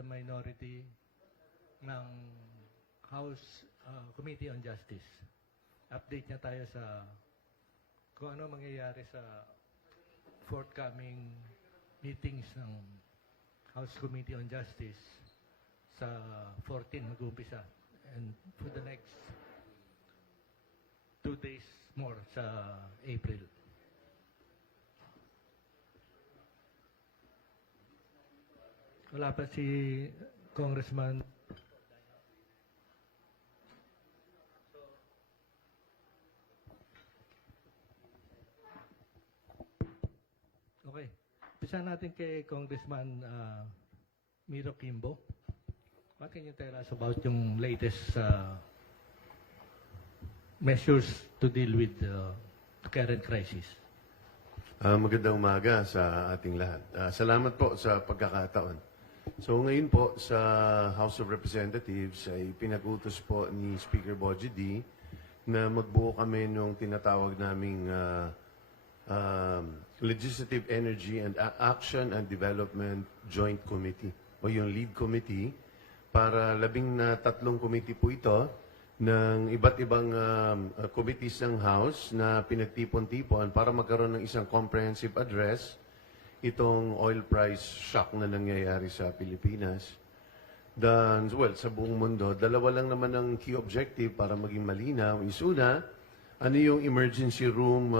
the minority ng House Committee on Justice. Update niya tayo sa kung ano mangyayari sa forthcoming meetings ng House Committee on Justice sa 14 mag-uumpisa and for the next 2 days more sa April. Wala pa si Congressman. Okay. Pisa natin kay Congressman Miro Kimbo. What can you tell us about yung latest measures to deal with the current crisis? Magandang umaga sa ating lahat. Salamat po sa pagkakataon. So ngayon po sa House of Representatives ay pinag-utos po ni Speaker Bogie D na magbuo kami ng tinatawag naming Legislative Energy and Action and Development Joint Committee o yung lead committee para 13 committee po ito ng iba't ibang committees ng House na pinagtipon-tipon para magkaroon ng isang comprehensive address itong oil price shock na nangyayari sa Pilipinas. Well, sa buong mundo, dalawa lang naman ang key objective para maging malinaw. Una, ano yung emergency room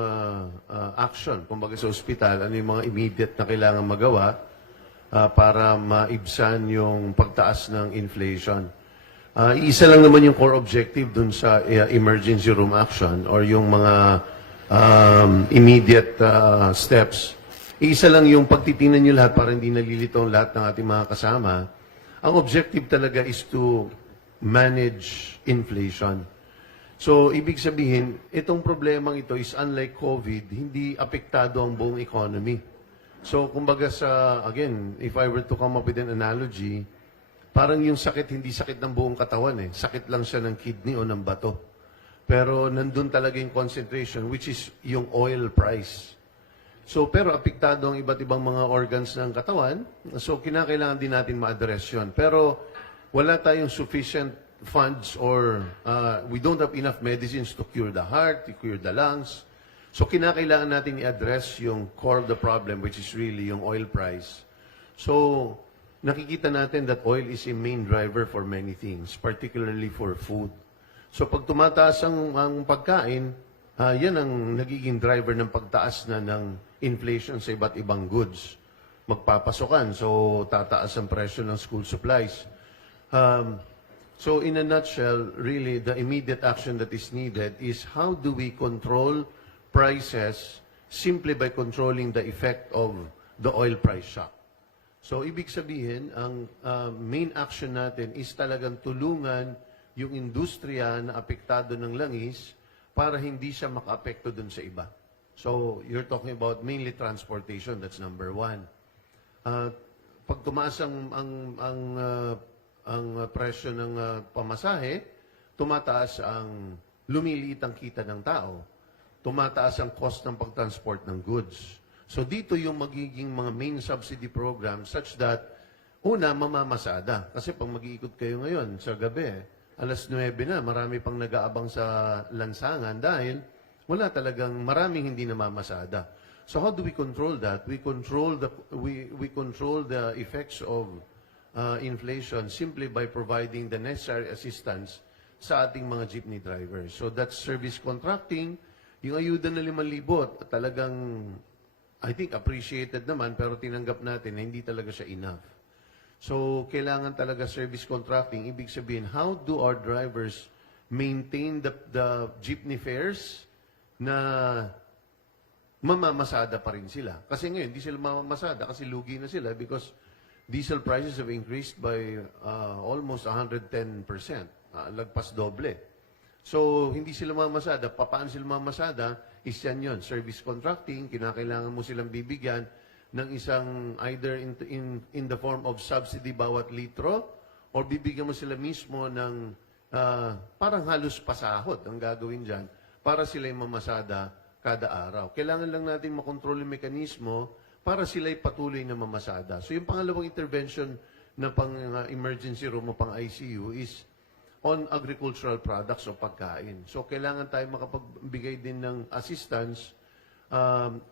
action? Kumbaga sa ospital, ano yung mga immediate na kailangan magawa para maibsan yung pagtaas ng inflation. Isa lang naman yung core objective dun sa emergency room action or yung mga immediate steps. Isa lang yung pagtitingnan nyo lahat para hindi nalilito ang lahat ng ating mga kasama. Ang objective talaga is to manage inflation. So, ibig sabihin, itong problemang ito is unlike COVID, hindi apektado ang buong economy. So, kumbaga again, if I were to come up with an analogy, parang yung sakit, hindi sakit ng buong katawan eh. Sakit lang siya ng kidney o ng bato. Pero nandun talaga yung concentration, which is yung oil price. So, pero apektado ang iba't ibang mga organs ng katawan. So, kinakailangan din natin ma-address yun. Pero, wala tayong sufficient funds or we don't have enough medicines to cure the heart, to cure the lungs. So, kinakailangan natin i-address yung core of the problem, which is really yung oil price. So, nakikita natin that oil is a main driver for many things, particularly for food. So, pag tumataas ang pagkain, yan ang nagiging driver ng pagtaas na ng inflation sa iba't ibang goods. Magpapasokan, so tataas ang presyo ng school supplies. So in a nutshell, really, the immediate action that is needed is how do we control prices simply by controlling the effect of the oil price shock. So ibig sabihin, ang main action natin is talagang tulungan yung industriya na apektado ng langis para hindi siya maka-apekto dun sa iba. So, you're talking about mainly transportation, that's number one. Pag tumaas ang presyo ng pamasahe, tumataas ang lumiliit ang kita ng tao. Tumataas ang cost ng pagtransport ng goods. So, dito yung magiging mga main subsidy program such that, una, mamamasada. Kasi pag mag-iikot kayo ngayon sa gabi, alas 9 na, marami pang nag-aabang sa lansangan dahil wala talagang maraming hindi namamasada. So how do we control that? We control the effects of inflation simply by providing the necessary assistance sa ating mga jeepney drivers. So that's service contracting. Yung ayuda na 5,000, talagang I think appreciated naman pero tinanggap natin na hindi talaga siya enough. So kailangan talaga service contracting. Ibig sabihin, how do our drivers maintain the jeepney fares na mamamasada pa rin sila. Kasi ngayon, hindi sila mamamasada kasi lugi na sila because diesel prices have increased by almost 110%. Lagpas doble. So, hindi sila mamamasada. Paano sila mamamasada? Is yan yun. Service contracting, kinakailangan mo silang bibigyan ng isang either in the form of subsidy bawat litro or bibigyan mo sila mismo ng parang halos pasahod ang gagawin dyan para sila yung mamasada kada araw. Kailangan lang natin makontrol yung mekanismo para sila patuloy na mamasada. So yung pangalawang intervention na pang emergency room o pang ICU is on agricultural products o pagkain. So, kailangan tayo makapagbigay din ng assistance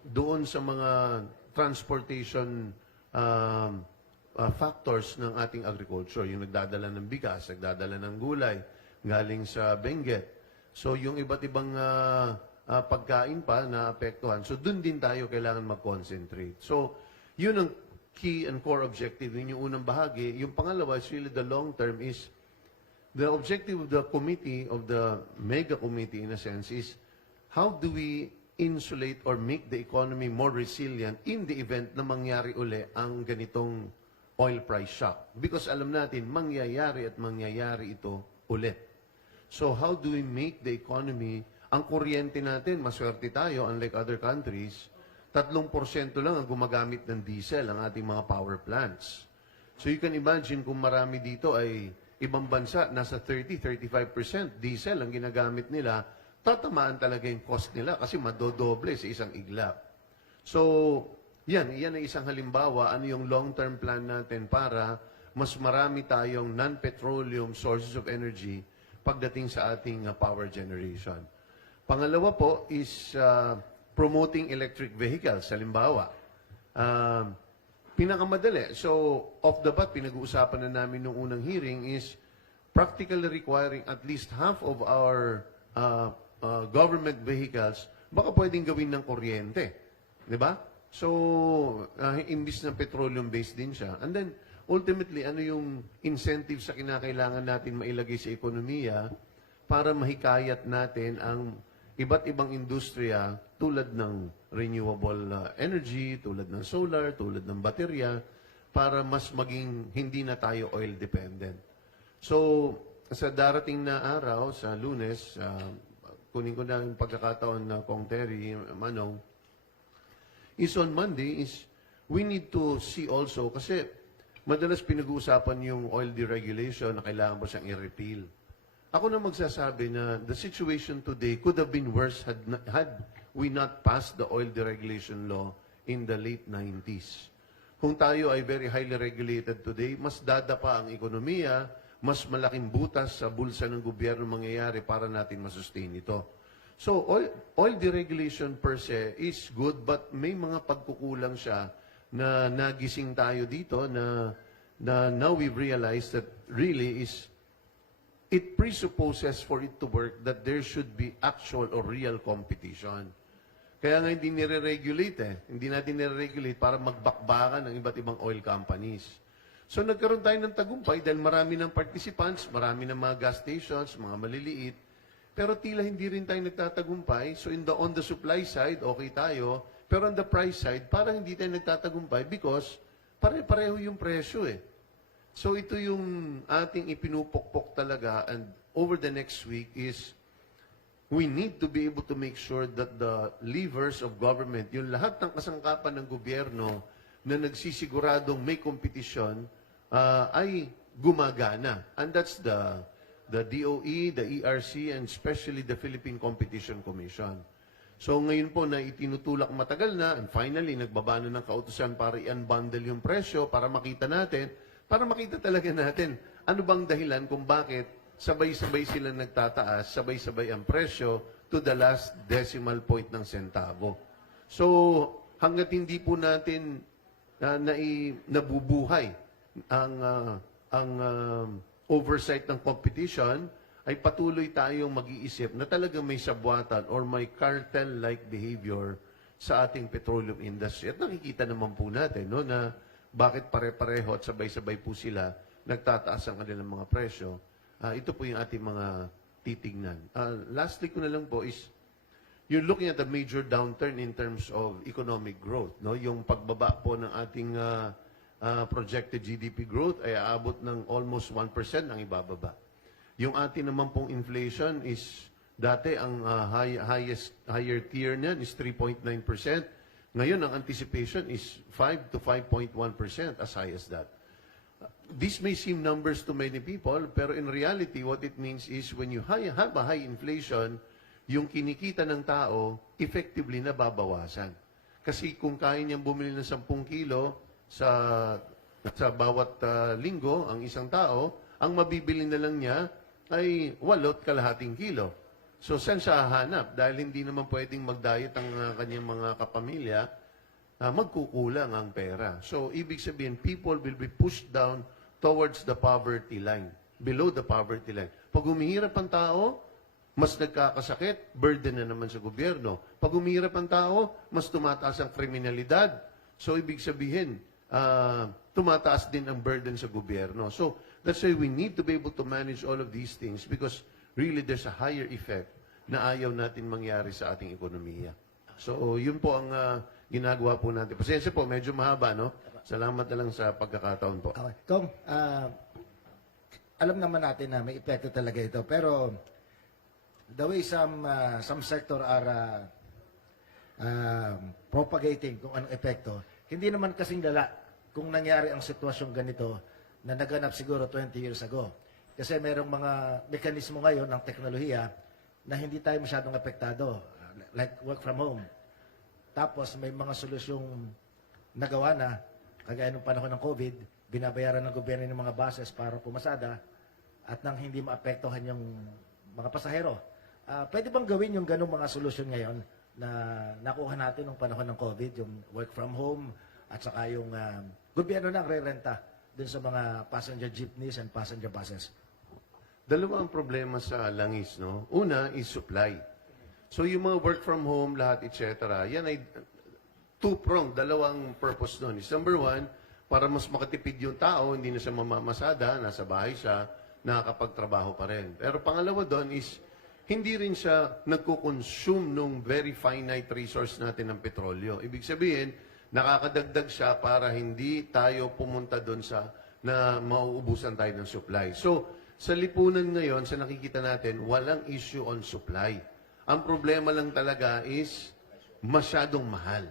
doon sa mga transportation factors ng ating agriculture. Yung nagdadala ng bigas, nagdadala ng gulay, galing sa Benguet. So, yung iba't ibang pagkain pa na apektuhan. So, dun din tayo kailangan mag-concentrate. So, yun ang key and core objective. Yun yung unang bahagi. Yung pangalawa is really the long term is the objective of the committee, of the mega committee in a sense, is how do we insulate or make the economy more resilient in the event na mangyari uli ang ganitong oil price shock? Because alam natin, mangyayari ito ulit. So how do we make the economy, ang kuryente natin, maswerte tayo, unlike other countries, 3% lang ang gumagamit ng diesel ang ating mga power plants. So you can imagine kung marami dito ay ibang bansa, nasa 30-35% diesel ang ginagamit nila, tatamaan talaga yung cost nila kasi madodoble sa isang iglap. So, yan ay isang halimbawa, ano yung long-term plan natin para mas marami tayong non-petroleum sources of energy pagdating sa ating power generation. Pangalawa po is promoting electric vehicles, halimbawa. Pinakamadali. So, off the bat, pinag-uusapan na namin nung unang hearing is practically requiring at least half of our government vehicles, baka pwedeng gawin ng kuryente. Di ba? So, imbis na petroleum-based din siya. And then, ultimately, ano yung incentive sa kinakailangan natin mailagay sa ekonomiya para mahikayat natin ang iba't ibang industriya tulad ng renewable energy, tulad ng solar, tulad ng baterya, para mas maging hindi na tayo oil dependent. So, sa darating na araw, sa Lunes, kunin ko na yung pagkakataon na Kong Terry, Manong, is on Monday is we need to see also, kasi madalas pinag-uusapan yung oil deregulation na kailangan pa siyang i-repeal. Ako na magsasabi na the situation today could have been worse had we not passed the oil deregulation law in the late 90s. Kung tayo ay very highly regulated today, mas dadapa ang ekonomiya, mas malaking butas sa bulsa ng gobyerno mangyayari para natin masustain ito. So, oil deregulation per se is good, but may mga pagkukulang siya na nagising tayo dito na now we've realized that really is it presupposes for it to work that there should be actual or real competition. Kaya nga hindi nire-regulate Hindi natin nire-regulate para magbakbakan ng iba't ibang oil companies. So nagkaroon tayo ng tagumpay dahil marami ng participants, marami ng mga gas stations, mga maliliit, pero tila hindi rin tayo nagtatagumpay. So on the supply side, okay tayo, pero on the price side, parang hindi tayo nagtatagumpay because pare-pareho yung presyo So ito yung ating ipinupokpok talaga, and over the next week is we need to be able to make sure that the levers of government, yung lahat ng kasangkapan ng gobyerno na nagsisiguradong may kompetisyon, ay gumagana. And that's the DOE, the ERC, and especially the Philippine Competition Commission. So ngayon po na itinutulak matagal na, and finally nagbaba na ng kautusan para i-unbundle yung presyo para makita talaga natin ano bang dahilan kung bakit sabay-sabay sila nagtataas, sabay-sabay ang presyo to the last decimal point ng sentavo. So, hanggat hindi po natin nabubuhay ang oversight ng competition, ay patuloy tayong mag-iisip na talagang may sabwatan or may cartel-like behavior sa ating petroleum industry. At nakikita naman po natin na bakit pare-pareho at sabay-sabay po sila nagtataas ang kanilang mga presyo. Ito po yung ating mga titignan. Lastly ko na lang po is, you're looking at a major downturn in terms of economic growth. Yung pagbaba po ng ating projected GDP growth ay aabot ng almost 1% ang ibababa. Yung ating naman pong inflation is, dati ang higher tier niyan is 3.9%. Ngayon, ang anticipation is 5 to 5.1%, as high as that. This may seem numbers to many people, pero in reality, what it means is when you have a high inflation, yung kinikita ng tao, effectively nababawasan. Kasi kung kaya niyang bumili ng 10 kilo sa At sa bawat linggo, ang isang tao, ang mabibili na lang niya ay 8.5 kilo. So, saan siya hahanap? Dahil hindi naman pwedeng mag-diet ang kanyang mga kapamilya, magkukulang ang pera. So, ibig sabihin, people will be pushed down towards the poverty line, below the poverty line. Pag humihirap ang tao, mas nagkakasakit, burden na naman sa gobyerno. Pag humihirap ang tao, mas tumataas ang kriminalidad. So, ibig sabihin, tumataas din ang burden sa gobyerno. So, that's why we need to be able to manage all of these things because really there's a higher effect na ayaw natin mangyari sa ating ekonomiya. So, yun po ang ginagawa po natin. Pasensya po, medyo mahaba, no? Salamat na lang sa pagkakataon po. Okay. Kung, alam naman natin na may epekto talaga ito, pero the way some sector are propagating kung anong epekto, hindi naman kasing lala kung nangyari ang sitwasyong ganito na naganap siguro 20 years ago. Kasi merong mga mekanismo ngayon ng teknolohiya na hindi tayo masyadong apektado, like work from home. Tapos may mga solusyong nagawa na, kagaya nung panahon ng COVID, binabayaran ng gobyerno ng mga buses para pumasada at nang hindi maapektuhan yung mga pasahero. Pwede bang gawin yung ganung mga solusyon ngayon na nakuha natin nung panahon ng COVID, yung work from home at saka yung gobyerno nang re-renta dun sa mga passenger jeepneys and passenger buses? Dalawa ang problema sa langis, no? Una is supply. So yung mga work from home, lahat, etc., yan ay two-pronged, dalawang purpose nun. Is number one, para mas makatipid yung tao, hindi na siya mamamasada, nasa bahay siya, nakakapagtrabaho pa rin. Pero pangalawa doon is, hindi rin siya nagko-consume nung very finite resource natin ng petrolyo. Ibig sabihin, nakakadagdag siya para hindi tayo pumunta doon sa na mauubusan tayo ng supply. So, sa lipunan ngayon, sa nakikita natin, walang issue on supply. Ang problema lang talaga is masyadong mahal.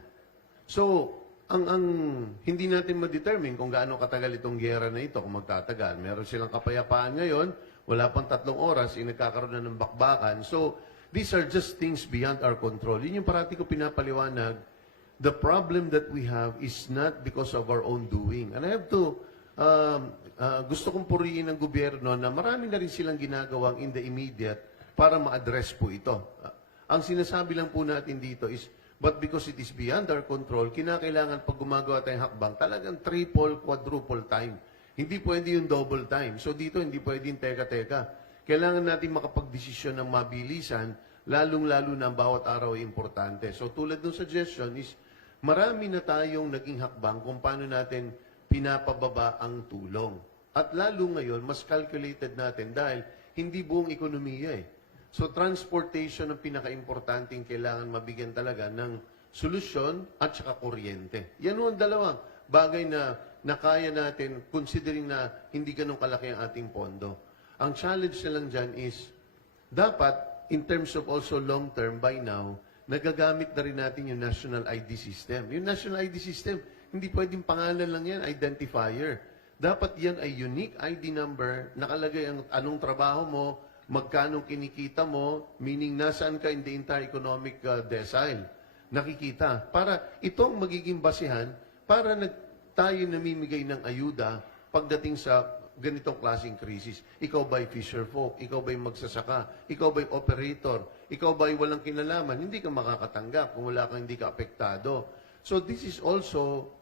So, ang hindi natin ma-determine kung gaano katagal itong giyera na ito, kung magtatagal. Meron silang kapayapaan ngayon, wala pang 3 oras, nagkakaroon na ng bakbakan. So, these are just things beyond our control. Yun yung parati ko pinapaliwanag. The problem that we have is not because of our own doing. And I have to, gusto kong purihin ng gobyerno na marami na rin silang ginagawang in the immediate para ma-address po ito. Ang sinasabi lang po natin dito is, but because it is beyond our control, kinakailangan pag gumagawa tayong hakbang, talagang triple, quadruple time. Hindi pwede yung double time. So dito, hindi pwede yung teka-teka. Kailangan natin makapag-desisyon ng mabilisan, lalong-lalo na ang bawat araw ay importante. So tulad ng suggestion is, marami na tayong naging hakbang kung paano natin pinapababa ang tulong. At lalo ngayon, mas calculated natin dahil hindi buong ekonomiya eh. So transportation ang pinaka-importanting kailangan mabigyan talaga ng solusyon at saka kuryente. Yan ang dalawang bagay na kaya natin considering na hindi ganun kalaki ang ating pondo. Ang challenge na lang dyan is, dapat in terms of also long-term by now, nagagamit na rin natin yung National ID System. Yung National ID System, hindi pwedeng pangalan lang yan, identifier. Dapat yan ay unique ID number, nakalagay ang anong trabaho mo, magkano kinikita mo, meaning nasaan ka in the entire economic decile. Nakikita. Para itong magiging basihan, para tayo namimigay ng ayuda pagdating sa ganitong klaseng krisis. Ikaw ba'y fisher folk? Ikaw ba'y magsasaka? Ikaw ba'y operator? Ikaw ba'y walang kinalaman? Hindi ka makakatanggap kung wala kang hindi ka apektado. So this is also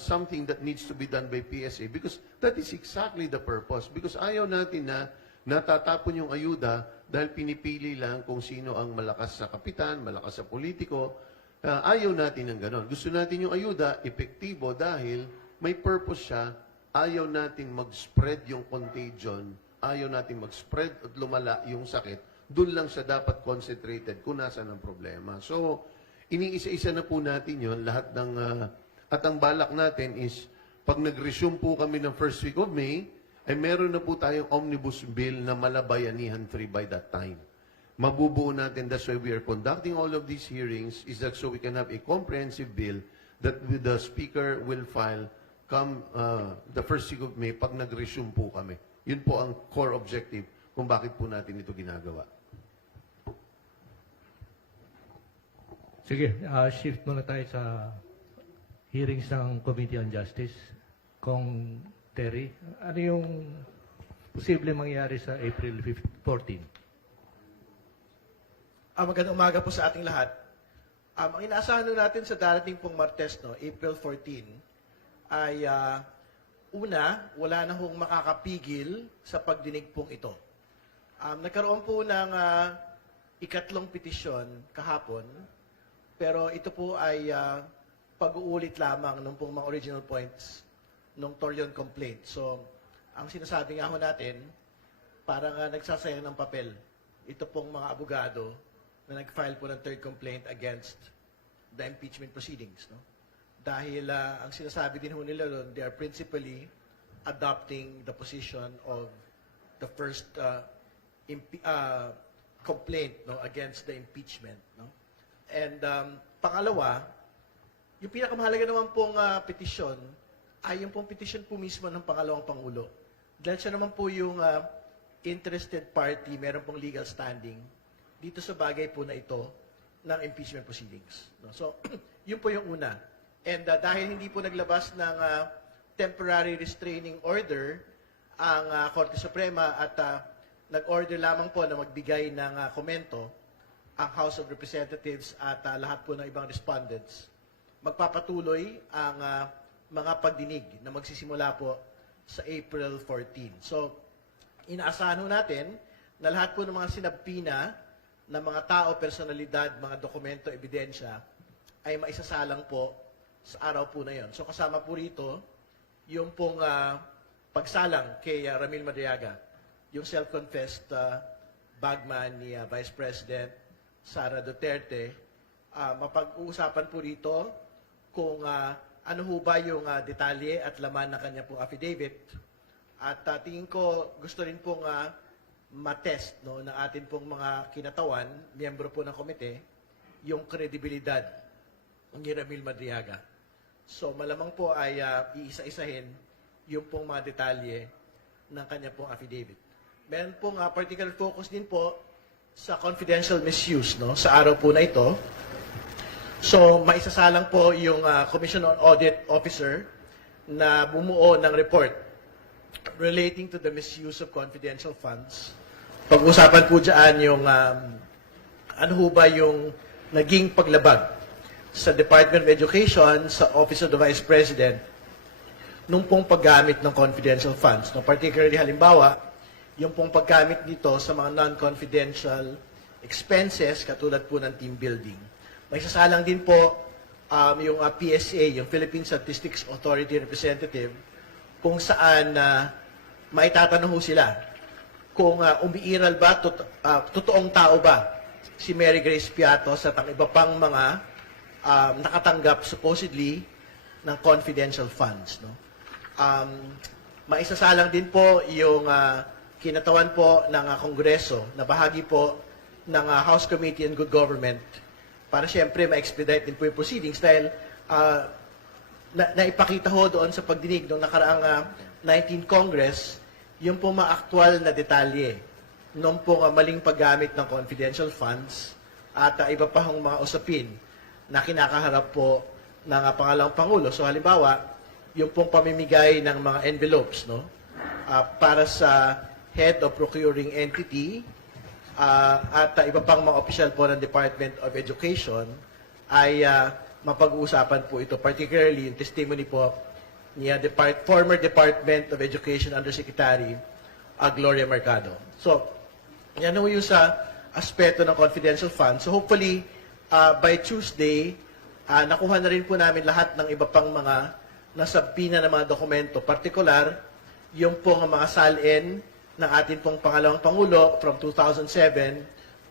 something that needs to be done by PSA because that is exactly the purpose. Because ayaw natin na natatapon yung ayuda dahil pinipili lang kung sino ang malakas sa kapitan, malakas sa politiko. Ayaw natin ng ganon. Gusto natin yung ayuda, epektibo dahil may purpose siya. Ayaw natin mag-spread yung contagion. Ayaw natin mag-spread at lumala yung sakit. Doon lang siya dapat concentrated kung nasaan ang problema. So, iniisa-isa na po natin yon lahat ng... at ang balak natin is, pag nag-resume po kami ng first week of May, ay meron na po tayong omnibus bill na malabayanihan free by that time. Mabubuo natin, that's why we are conducting all of these hearings, is that so we can have a comprehensive bill that the Speaker will file come the first week of May pag nag-resume po kami. Yun po ang core objective kung bakit po natin ito ginagawa. Sige, shift muna tayo sa hearings ng Committee on Justice. Kong Terry, ano yung posible mangyari sa April 14? Magandang umaga po sa ating lahat. Ang inaasahan nun natin sa darating pong Martes, no, April 14, ay una, wala na hong makakapigil sa pagdinig pong ito. Nagkaroon po ng ikatlong petisyon kahapon, pero ito po ay pag-uulit lamang ng pong mga original points ng Torreon complaint. So, ang sinasabi nga ho natin, parang nagsasayang ng papel. Ito pong mga abogado na nag-file po ng third complaint against the impeachment proceedings. No? Dahil ang sinasabi din ho nila doon, they are principally adopting the position of the first complaint, no, against the impeachment. No? And pangalawa, yung pinakamahalaga naman pong petisyon ay yung pong petisyon po mismo ng pangalawang Pangulo. Dahil siya naman po yung interested party, meron pong legal standing dito sa bagay po na ito ng impeachment proceedings. No? So, yun po yung una. And dahil hindi po naglabas ng temporary restraining order ang Korte Suprema at nag-order lamang po na magbigay ng komento ang House of Representatives at lahat po ng ibang respondents, magpapatuloy ang mga pagdinig na magsisimula po sa April 14. So, inaasahan natin na lahat po ng mga sinabpina na mga tao, personalidad, mga dokumento, ebidensya ay maisasalang po sa araw po na yon. So kasama po rito yung pong pagsalang kay Ramil Madriaga, yung self-confessed bagman ni Vice President Sara Duterte. Mapag-uusapan po rito kung ano ho ba yung detalye at laman ng kanya pong affidavit. At tingin ko gusto rin pong matest, no, ng atin pong mga kinatawan, miyembro po ng komite, yung kredibilidad ni Ramil Madriaga. So malamang po ay iisa-isahin yung pong mga detalye ng kanya pong affidavit. Meron pong particular focus din po sa confidential misuse, no, sa araw po na ito. So maisasalang po yung Commission on Audit Officer na bumuo ng report relating to the misuse of confidential funds. Pag-usapan po dyan yung ano ho ba yung naging paglabag sa Department of Education, sa Office of the Vice President, nung pong paggamit ng confidential funds. No? Particularly, halimbawa, yung pong paggamit nito sa mga non-confidential expenses katulad po ng team building. May sasalang din po yung PSA, yung Philippine Statistics Authority Representative, kung saan maitatanong ho sila kung umiiral ba, totoong tao ba si Mary Grace Piatos at ang iba pang mga nakatanggap supposedly ng confidential funds. No? Maisasalang din po yung kinatawan po ng Kongreso na bahagi po ng House Committee on Good Government para siyempre ma-expedite din po yung proceedings dahil naipakita ho doon sa pagdinig ng nakaraang 19th Congress yung po mga aktual na detalye nung po maling paggamit ng confidential funds at iba pa hong mga usapin na kinakaharap po ng pangalawang Pangulo. So halimbawa, yung pong pamimigay ng mga envelopes, no, para sa head of procuring entity at iba pang mga official po ng Department of Education ay mapag-uusapan po ito. Particularly, yung testimony po ni former Department of Education Undersecretary Gloria Mercado. So, yan ho yung sa aspeto ng confidential funds. So hopefully, by Tuesday, nakuha na rin po namin lahat ng iba pang mga nasabpina ng mga dokumento. Particular, yung pong mga salin ng ating pong pangalawang Pangulo from 2007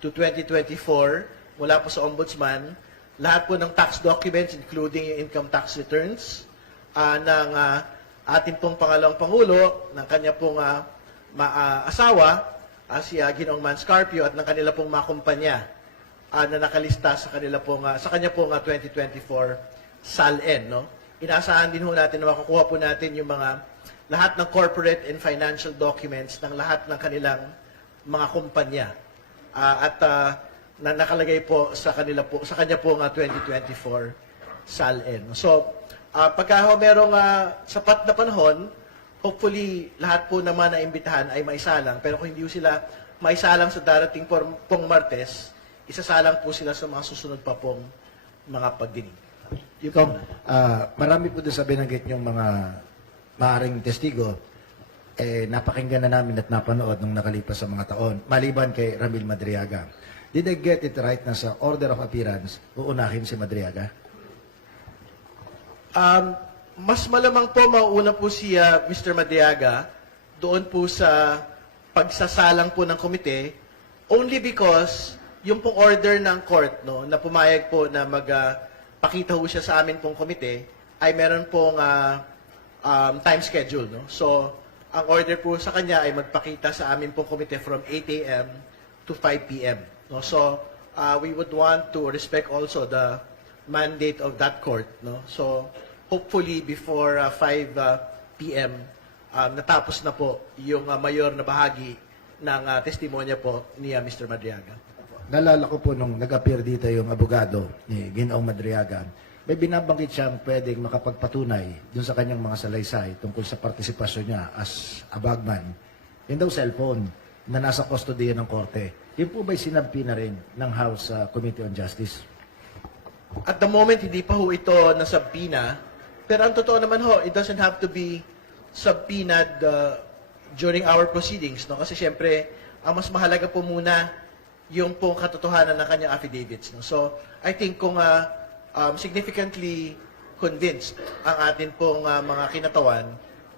to 2024 mula po sa Ombudsman. Lahat po ng tax documents, including yung income tax returns, ng ating pong pangalawang Pangulo, ng kanya pong asawa, si Ginoong Man Scarpio, at ng kanila pong mga kumpanya na nakalista sa kanila pong sa kanya pong 2024 SALN, no? Inaasahan din ho natin na makukuha po natin yung mga lahat ng corporate and financial documents ng lahat ng kanilang mga kumpanya na nakalagay po sa kanila po sa kanya pong 2024 SALN. So Pagka ho merong sapat na panahon, hopefully lahat po naman na imbitahan ay maisalang. Pero kung hindi po sila maisalang sa darating pong Martes, isasalang po sila sa mga susunod pa pong mga pagdinig. Kung marami po doon sa binanggit niyong mga maaaring testigo, napakinggan na namin at napanood nung nakalipas sa mga taon, maliban kay Ramil Madriaga. Did I get it right na sa order of appearance, uunahin si Madriaga? Mas malamang po mauuna po si Mr. Madriaga doon po sa pagsasalang po ng komite, only because yung pong order ng court no, na pumayag po na magpakita ho siya sa amin pong komite ay meron pong time schedule. No? So, ang order po sa kanya ay magpakita sa amin pong komite from 8 a.m. to 5 p.m. No? So, we would want to respect also the mandate of that court. No? So, hopefully before 5 p.m., natapos na po yung mayor na bahagi ng testimonya po ni Mr. Madriaga. Nalala ko po nung nag-appear dito yung abogado ni Ginoong Madriaga, may binabanggit siyang pwedeng makapagpatunay dun sa kanyang mga salaysay tungkol sa partisipasyon niya as a bagman. Yun daw cellphone na nasa custody ng korte. Yun po ba'y sinampi na rin ng House Committee on Justice? At the moment, hindi pa ho ito nasabpina. Pero ang totoo naman ho, it doesn't have to be subpoenaed during our proceedings. No? Kasi syempre, ang mas mahalaga po muna yung pong katotohanan ng kanyang affidavits. No? So, I think kung significantly convinced ang atin pong mga kinatawan,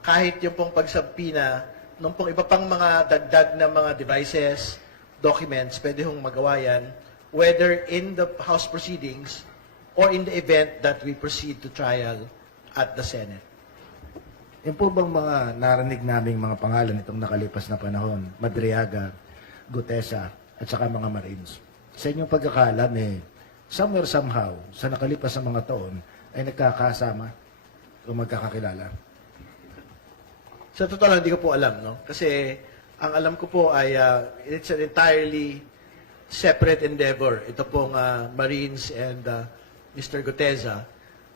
kahit yung pong pagsabpina nung pong iba pang mga dagdag na mga devices, documents, pwede hong magawa yan, whether in the House proceedings or in the event that we proceed to trial at the Senate. Yung po bang mga narinig naming mga pangalan itong nakalipas na panahon, Madriaga, Gutesa, at saka mga Marines. Sa inyong pagkakalam, somewhere somehow, sa nakalipas na mga taon, ay nagkakasama o magkakakilala? Sa totoo lang, hindi ko po alam. No? Kasi ang alam ko po ay it's an entirely separate endeavor. Ito pong Marines and Mr. Guteza.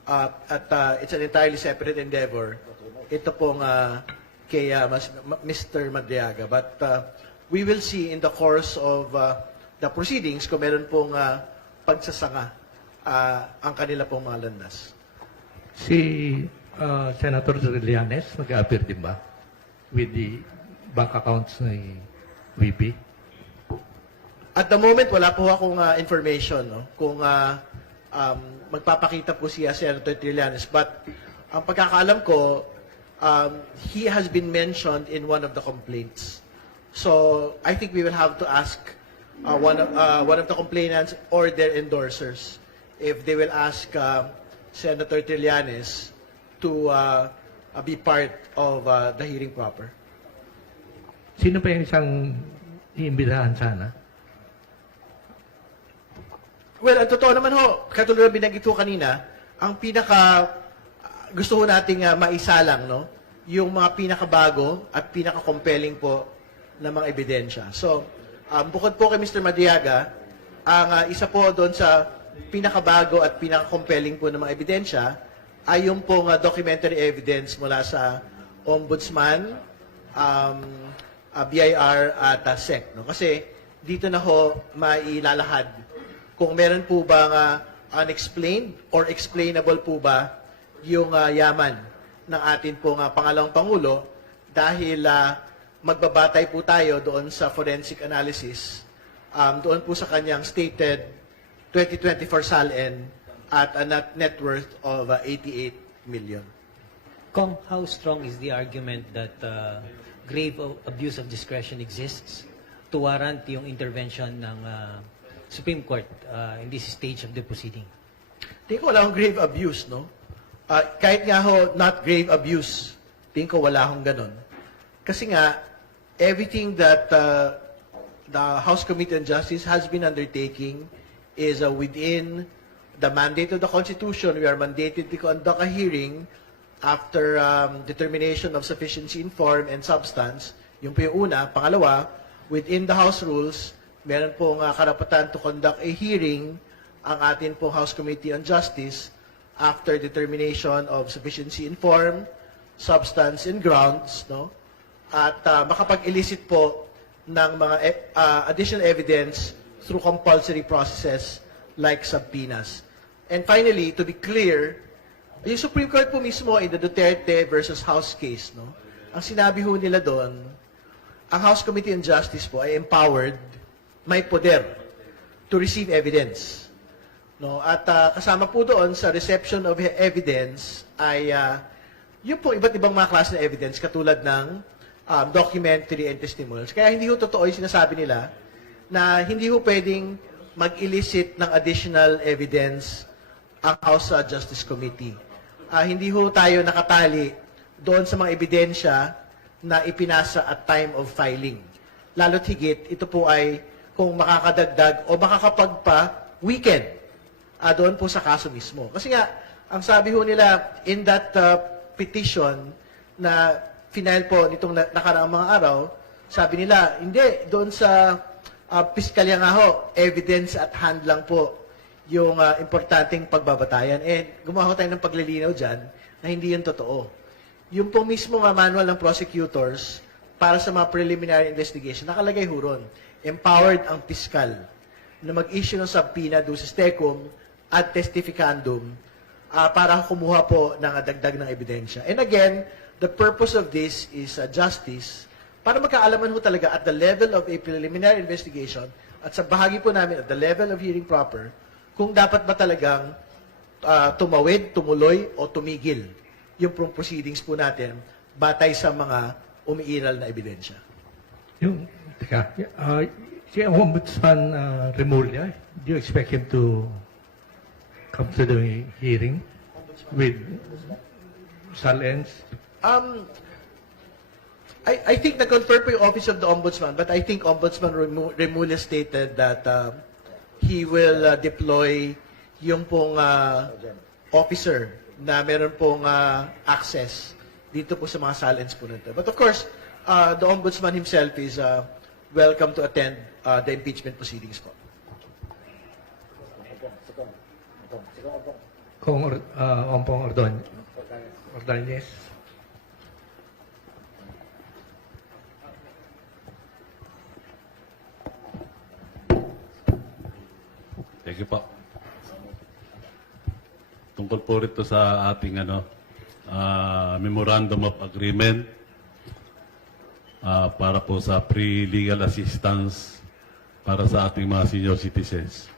At it's an entirely separate endeavor. Ito pong kay Mr. Madriaga. But we will see in the course of the proceedings kung meron pong pagsasanga ang kanila pong mga landas. Si Senator Trillanes, mag-a-appear din ba? With the bank accounts ni VP? At the moment, wala po akong information no? Kung magpapakita po siya Senator Trillanes. But ang pagkakaalam ko, he has been mentioned in one of the complaints. So I think we will have to ask one of the complainants or their endorsers if they will ask Senator Trillanes to be part of the hearing proper. Sino pa yung isang iimbitahan sana? Well, ang totoo naman ho, katulad ng binanggit ko kanina, ang pinaka gusto ho nating maisalang, no? Yung mga pinakabago at pinaka-compelling po na mga ebidensya. So, bukod po kay Mr. Madriaga, ang isa po doon sa pinakabago at pinaka-compelling po ng mga ebidensya ay yung pong documentary evidence mula sa Ombudsman, BIR at SEC. No? Kasi dito na ho mailalahad kung meron po ba unexplained or explainable po ba yung yaman ng atin pong pangalawang Pangulo dahil magbabatay po tayo doon sa forensic analysis, doon po sa kanyang stated 2024 SALN at a net worth of 88 million. Kong, how strong is the argument that grave abuse of discretion exists to warrant yung intervention ng Supreme Court in this stage of the proceeding? Tingin ko wala akong grave abuse, no? Kahit nga ho, not grave abuse, tingin ko wala akong ganun. Kasi nga, everything that the House Committee on Justice has been undertaking is within the mandate of the Constitution. We are mandated to conduct a hearing after determination of sufficiency in form and substance. Yung po yung una. Pangalawa, within the House rules, meron pong karapatan to conduct a hearing ang atin pong House Committee on Justice after determination of sufficiency in form, substance, and grounds, no? At makapag-elicit po ng mga additional evidence through compulsory processes like subpoenas. And finally, to be clear, yung Supreme Court po mismo in the Duterte versus House case, no? Ang sinabi ho nila doon, ang House Committee on Justice po ay empowered, may poder to receive evidence. No? At kasama po doon sa reception of evidence ay yung po iba't ibang mga klase ng evidence katulad ng documentary and testimonials. Kaya hindi ho totoo yung sinasabi nila na hindi ho pwedeng mag-elicit ng additional evidence ang House Justice Committee. Hindi ho tayo nakatali doon sa mga ebidensya na ipinasa at time of filing. Lalo't higit, ito po ay kung makakadagdag o makakapagpa-weekend doon po sa kaso mismo. Kasi nga, ang sabi ho nila in that petition na final po nitong nakaraang mga araw, sabi nila, hindi, doon sa piskalya nga ho, evidence at hand lang po yung importanteng pagbabatayan. And gumawa tayo ng paglilinaw dyan na hindi yun totoo. Yung po mismo manual ng prosecutors para sa mga preliminary investigation, nakalagay ho ron, empowered ang piskal na mag-issue ng subpoena do sa STECUM at testificandum para kumuha po ng dagdag ng ebidensya. And again, the purpose of this is justice para magkaalaman ho talaga at the level of a preliminary investigation at sa bahagi po namin at the level of hearing proper kung dapat ba talagang tumawid, tumuloy o tumigil yung proceedings po natin batay sa mga umiiral na ebidensya. Yung, teka, si Ombudsman Remulla, do you expect him to come to the hearing with Salens? I think na-confirm po yung Office of the Ombudsman, but I think Ombudsman Remulla stated that he will deploy yung pong officer na meron pong access dito po sa mga Salens po nito. But of course, the Ombudsman himself is welcome to attend the impeachment proceedings po. Kung Ompong Ordonez. Thank you po. Tungkol po rito sa ating Memorandum of Agreement para po sa pre-legal assistance para sa ating mga senior citizens.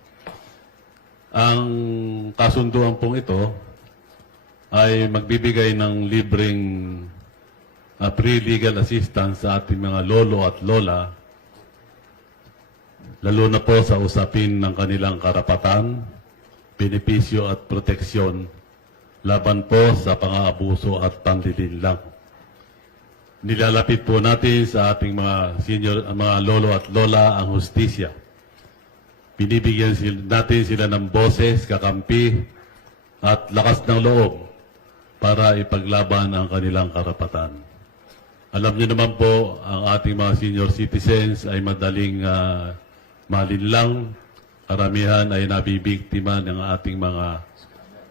Ang kasunduan pong ito ay magbibigay ng libreng pre-legal assistance sa ating mga lolo at lola, lalo na po sa usapin ng kanilang karapatan, benepisyo at proteksyon laban po sa pang-aabuso at panlilinlang. Nilalapit po natin sa ating mga lolo at lola ang hustisya. Binibigyan natin sila ng boses, kakampi at lakas ng loob para ipaglaban ang kanilang karapatan. Alam niyo naman po, ang ating mga senior citizens ay madaling malinlang. Karamihan ay nabibiktima ng ating mga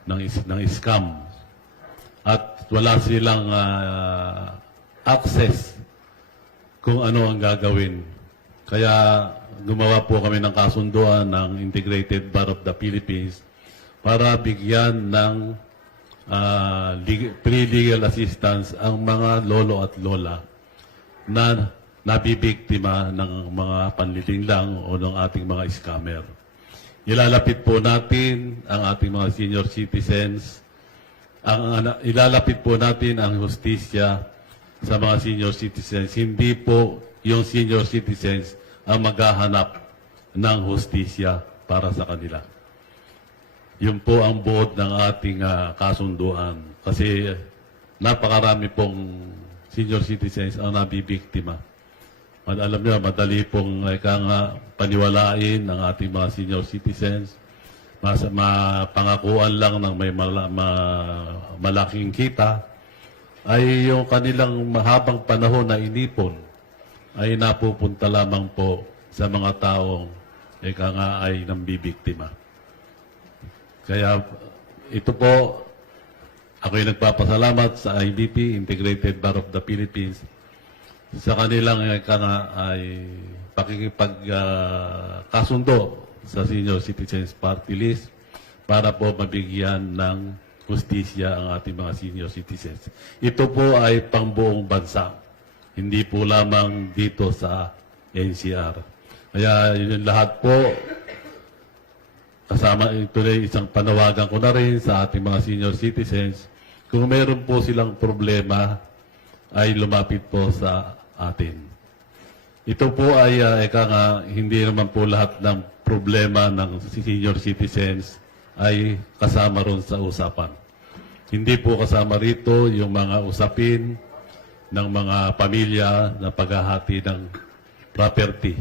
ng scam. At wala silang access kung ano ang gagawin. Kaya gumawa po kami ng kasunduan ng Integrated Bar of the Philippines para bigyan ng pre-legal assistance ang mga lolo at lola na nabibiktima ng mga panlilinlang o ng ating mga scammer. Ilalapit po natin ang ating mga senior citizens, ilalapit po natin ang hustisya sa mga senior citizens. Hindi po yung senior citizens ang maghahanap ng hustisya para sa kanila. Yun po ang buod ng ating kasunduan. Kasi napakarami pong senior citizens ang nabibiktima. Alam niyo, madali pong paniwalain ng ating mga senior citizens. Mapangakuan lang ng may malaking kita ay yung kanilang mahabang panahon na inipon ay napupunta lamang po sa mga taong ay nambibiktima. Kaya ito po, ako'y nagpapasalamat sa IBP, Integrated Bar of the Philippines, sa kanilang ay pakikipagkasundo sa Senior Citizens Party List para po mabigyan ng hustisya ang ating mga senior citizens. Ito po ay pangbuong bansa, hindi po lamang dito sa NCR. Kaya yun lahat po, kasama ito na isang panawagan ko na rin sa ating mga senior citizens, kung meron po silang problema, ay lumapit po sa atin. Ito po ay, hindi naman po lahat ng problema ng senior citizens ay kasama ron sa usapan. Hindi po kasama rito yung mga usapin ng mga pamilya na paghahati ng property.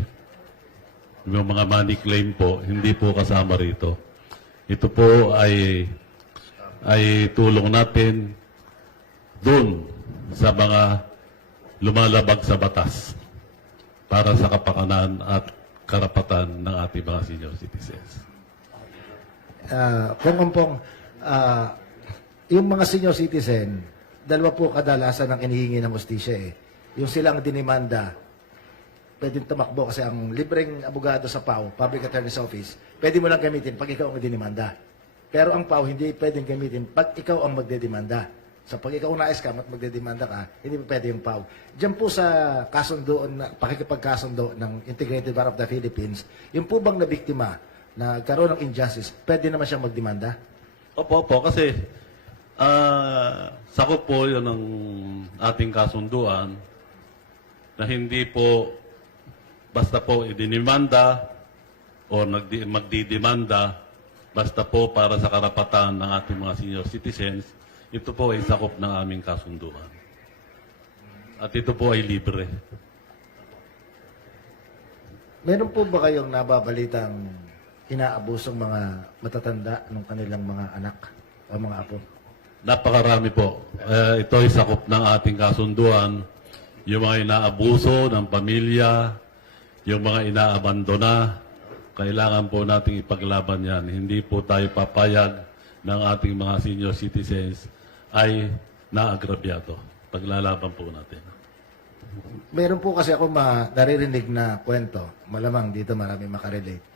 Yung mga money claim po, hindi po kasama rito. Ito po ay tulong natin dun sa mga lumalabag sa batas para sa kapakanan at karapatan ng ating mga senior citizens. Yung mga senior citizen, dalawa po kadalasan ang inihingi ng hustisya eh. Yung silang dinimanda, pwedeng tumakbo kasi ang libreng abogado sa PAO, Public Attorney's Office, pwede mo lang gamitin pag ikaw ang dinimanda. Pero ang PAO hindi pwedeng gamitin pag ikaw ang magdedemanda. So pag ikaw na-scam at magdedemanda ka, hindi pa pwede yung PAO. Diyan po sa kasundoon, pakikipagkasundo ng Integrated Bar of the Philippines, yung po bang nabiktima na karoon ng injustice, pwede naman siyang magdemanda? Opo, kasi sakop po yun ng ating kasunduan na hindi po basta po idinimanda o magdidemanda basta po para sa karapatan ng ating mga senior citizens, ito po ay sakop ng aming kasunduan. At ito po ay libre. Meron po ba kayong nababalitang inaabusong mga matatanda ng kanilang mga anak o mga apo? Napakarami po. Ito ay sakop ng ating kasunduan. Yung mga inaabuso ng pamilya, yung mga inaabandona, kailangan po nating ipaglaban yan. Hindi po tayo papayag ng ating mga senior citizens ay naagrabyado. Paglalaban po natin. Meron po kasi ako naririnig na kwento, malamang dito marami makarelate.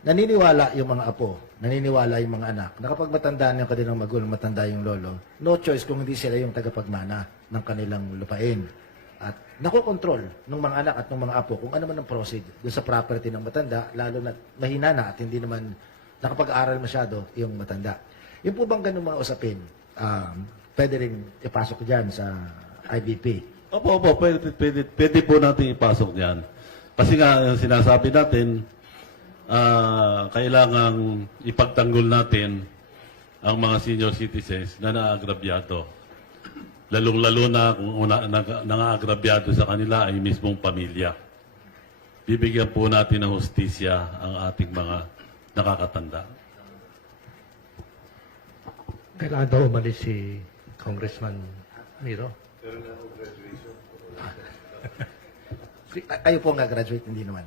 Naniniwala yung mga apo, naniniwala yung mga anak, na kapag matandaan yung kanilang magulang, matanda yung lolo, no choice kung hindi sila yung tagapagmana ng kanilang lupain. At nakokontrol ng mga anak at ng mga apo kung ano man ang proceed doon sa property ng matanda, lalo na mahina na at hindi naman nakapag-aaral masyado yung matanda. Yung po bang ganung mga usapin, pwede rin ipasok dyan sa IBP? Opo, pwede po natin ipasok yan. Kasi nga, sinasabi natin, kailangang ipagtanggol natin ang mga senior citizens na naagrabyado. Lalong-lalo na kung nangaagrabyado sa kanila ay mismong pamilya. Bibigyan po natin ng hustisya ang ating mga nakakatanda. Kailangan daw umalis si Congressman Miro. Kayo po nga graduate, hindi naman.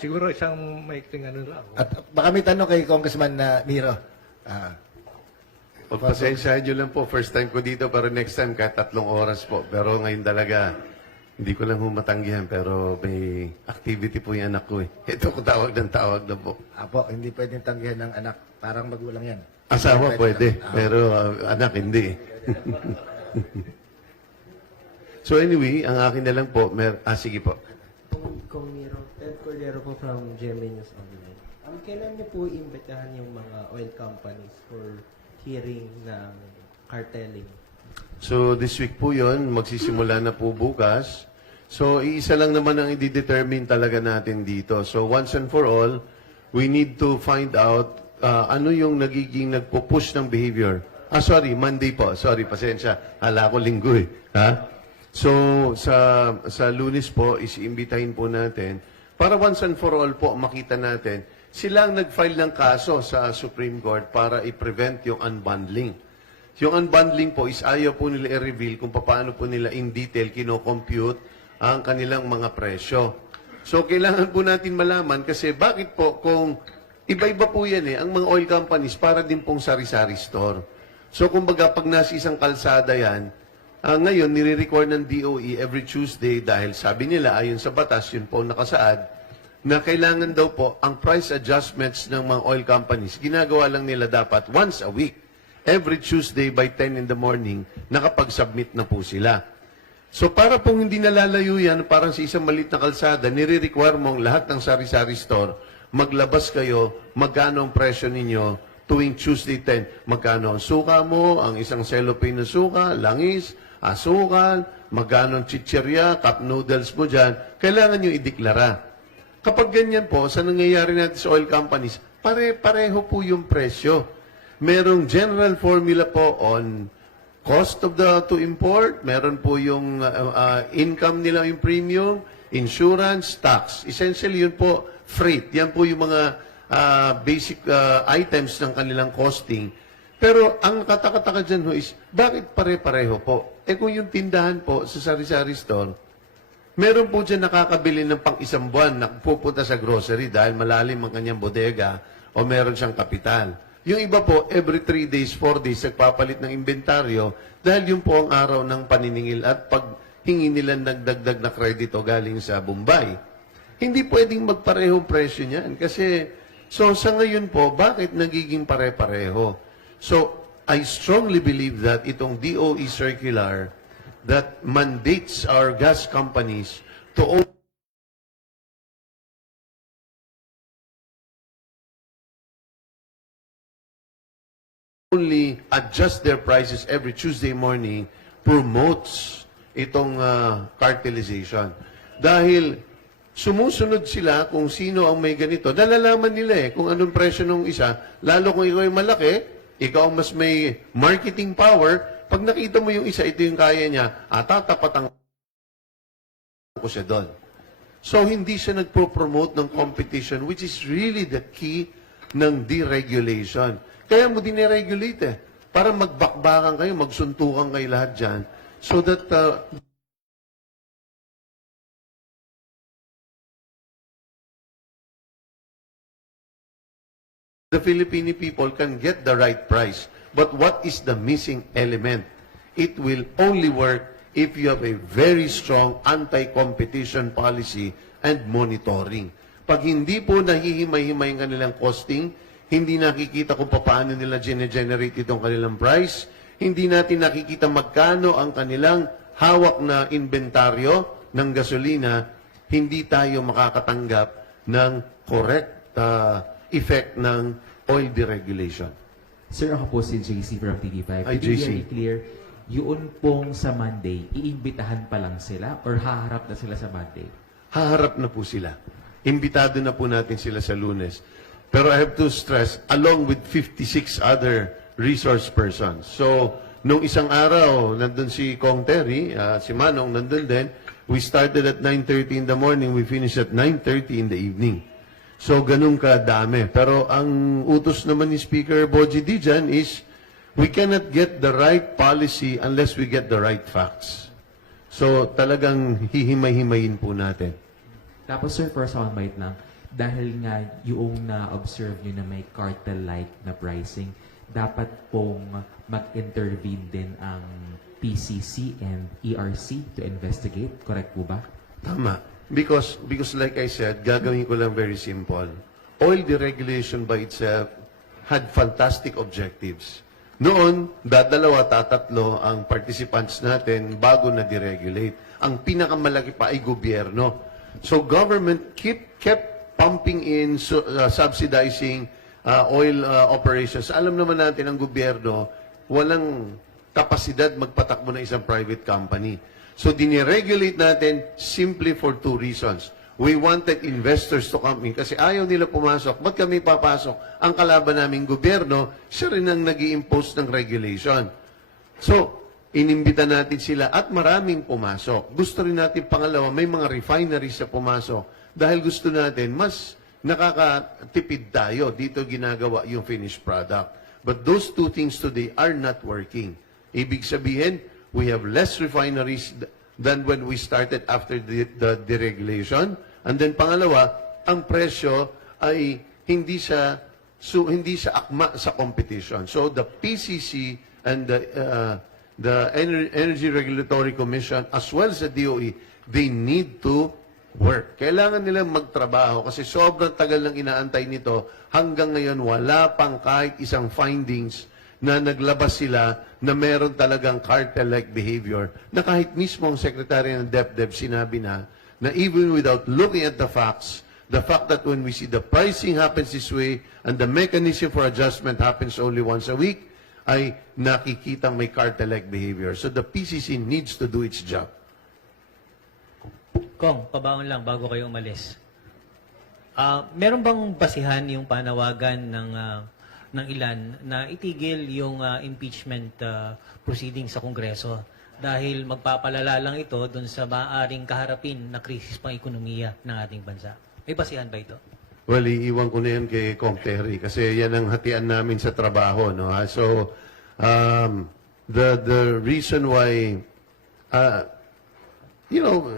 Siguro isang maikling ano lang. At baka may tanong kay Congressman Miro. Pagpasensyahan nyo lang po, first time ko dito, pero next time kahit 3 oras po. Pero ngayon talaga, hindi ko lang humatanggihan, pero may activity po yung anak ko eh. Ito ko tawag na po. Apo, hindi pwedeng tanggihan ng anak. Parang magulang yan. Asawa pwede, pero anak hindi. So anyway, ang akin na lang po, sige po. Kung Miro, Ted Cordero po from GMA News Online. Kailan niyo po imbitahan yung mga oil companies for hearing ng cartelling? So this week po yon, magsisimula na po bukas. So iisa lang naman ang i-determine talaga natin dito. So once and for all, we need to find out ano yung nagiging nagpo-push ng behavior. Sorry, Monday po. Sorry, pasensya. Hala ko linggo eh. Ha? So sa Lunes po, is-imbitahin po natin para once and for all po makita natin sila ang nag-file ng kaso sa Supreme Court para i-prevent yung unbundling. Yung unbundling po is ayaw po nila i-reveal kung paano po nila in detail kino-compute ang kanilang mga presyo. So, kailangan po natin malaman kasi bakit po kung iba-iba po yan eh. Ang mga oil companies, para din pong sari-sari store. So, kumbaga, pag nasa isang kalsada yan, ngayon, nire-require ng DOE every Tuesday dahil sabi nila, ayon sa batas, yun po nakasaad, na kailangan daw po ang price adjustments ng mga oil companies, ginagawa lang nila dapat once a week. Every Tuesday by 10 in the morning, nakapag-submit na po sila. So para pong hindi nalalayo yan, parang sa isang maliit na kalsada, nire-require mong lahat ng sari-sari store, maglabas kayo, magkano ang presyo ninyo tuwing Tuesday 10. Magkano ang suka mo, ang isang cellophane na suka, langis, asukal, magkano ang chichirya, cup noodles mo dyan, kailangan nyo ideklara. Kapag ganyan po, sa nangyayari natin sa oil companies, pare-pareho po yung presyo. Merong general formula po on cost of to import, meron po yung income nila, yung premium, insurance, tax. Essentially, yun po, freight. Yan po yung mga basic items ng kanilang costing. Pero ang katakataka dyan ho is, bakit pare-pareho po? Kung yung tindahan po sa sari-sari store, meron po dyan nakakabili ng pang-isang buwan na pupunta sa grocery dahil malalim ang kanyang bodega o meron siyang kapital. Yung iba po, every 3 days, 4 days, nagpapalit ng inventaryo dahil yun po ang araw ng paniningil at paghingi nila nagdagdag na kredito galing sa Bombay. Hindi pwedeng magparehong presyo niyan kasi, so sa ngayon po, bakit nagiging pare-pareho? So, I strongly believe that itong DOE circular that mandates our gas companies to only adjust their prices every Tuesday morning promotes itong cartelization. Dahil sumusunod sila kung sino ang may ganito. Nalalaman nila kung anong presyo ng isa. Lalo kung ikaw ay malaki, ikaw ang mas may marketing power. Pag nakita mo yung isa, ito yung kaya niya, tatapatan ko siya doon. So, hindi siya nagpo-promote ng competition, which is really the key ng deregulation. Kaya mo dineregulate para magbakbakan kayo, magsuntukan kayo lahat dyan, so that the Filipino people can get the right price. But what is the missing element? It will only work if you have a very strong anti-competition policy and monitoring. Pag hindi po nahihimay-himay ang kanilang costing, hindi nakikita kung paano nila generate itong kanilang price, hindi natin nakikita magkano ang kanilang hawak na inventaryo ng gasolina, hindi tayo makakatanggap ng correct effect ng oil deregulation. Sir, ako po si JC from TV5. Ay, To be JC. very clear, yun pong sa Monday, iimbitahan pa lang sila or haharap na sila sa Monday? Haharap na po sila. Imbitado na po natin sila sa Lunes. Pero I have to stress, along with 56 other resource persons. So, nung isang araw, nandun si Kong Terry, si Manong nandun din. We started at 9:30 in the morning, we finished at 9:30 in the evening. So, ganun kadami. Pero ang utos naman ni Speaker Boji Dijan is, we cannot get the right policy unless we get the right facts. So, talagang hihimay-himayin po natin. Tapos sir, for soundbite lang, dahil nga yung na-observe nyo na may cartel-like na pricing, dapat pong mag-intervene din ang PCC and ERC to investigate. Correct po ba? Tama. Because like I said, gagawin ko lang very simple. Oil deregulation by itself had fantastic objectives. Noon, tatatlo ang participants natin bago na deregulate. Ang pinakamalaki pa ay gobyerno. So government kept pumping in, subsidizing oil operations. Alam naman natin ang gobyerno, walang kapasidad magpatakbo ng isang private company. So, diniregulate natin simply for 2 reasons. We wanted investors to come in kasi ayaw nila pumasok. Ba't kami papasok? Ang kalaban naming gobyerno, siya rin ang nag-i-impose ng regulation. So, inimbita natin sila at maraming pumasok. Gusto rin natin pangalawa, may mga refineries na pumasok. Dahil gusto natin, mas nakakatipid tayo. Dito ginagawa yung finished product. But those 2 things today are not working. Ibig sabihin, we have less refineries than when we started after the deregulation. And then pangalawa, ang presyo ay hindi siya akma sa competition. So the PCC and the Energy Regulatory Commission as well as the DOE, they need to work. Kailangan nilang magtrabaho kasi sobrang tagal nang inaantay nito. Hanggang ngayon, wala pang kahit isang findings na naglabas sila na meron talagang cartel-like behavior na kahit mismo ang Secretary ng DepEd sinabi na even without looking at the facts, the fact that when we see the pricing happens this way and the mechanism for adjustment happens only once a week, ay nakikitang may cartel-like behavior. So the PCC needs to do its job. Kong, pabaon lang bago kayo umalis. Meron bang basihan yung panawagan ng ilan na itigil yung impeachment proceedings sa Kongreso dahil magpapalala lang ito dun sa maaaring kaharapin na krisis pang ekonomiya ng ating bansa? May basihan ba ito? Well, iiwan ko na yan kay Kong Terry kasi yan ang hatian namin sa trabaho. No? So, the reason why,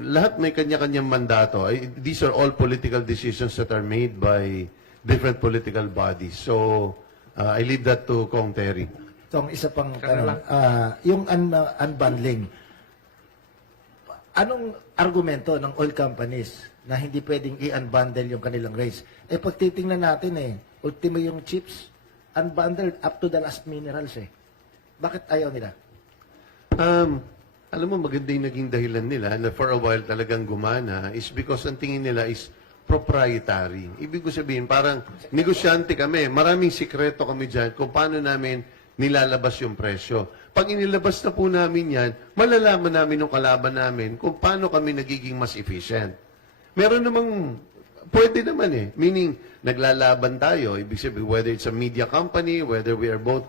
lahat may kanya-kanyang mandato. These are all political decisions that are made by different political bodies. So, I leave that to Kong Terry. Itong isa pang tanong, yung unbundling, anong argumento ng oil companies na hindi pwedeng i-unbundle yung kanilang rates? Pag titingnan natin ultimo yung chips, unbundled up to the last minerals Bakit ayaw nila? Alam mo, maganda yung naging dahilan nila na for a while talagang gumana is because ang tingin nila is proprietary. Ibig ko sabihin, parang negosyante kami. Maraming sikreto kami dyan kung paano namin nilalabas yung presyo. Pag inilabas na po namin yan, malalaman namin ng kalaban namin kung paano kami nagiging mas efficient. Meron namang, pwede naman Meaning, naglalaban tayo. Ibig sabihin, whether it's a media company, whether we are both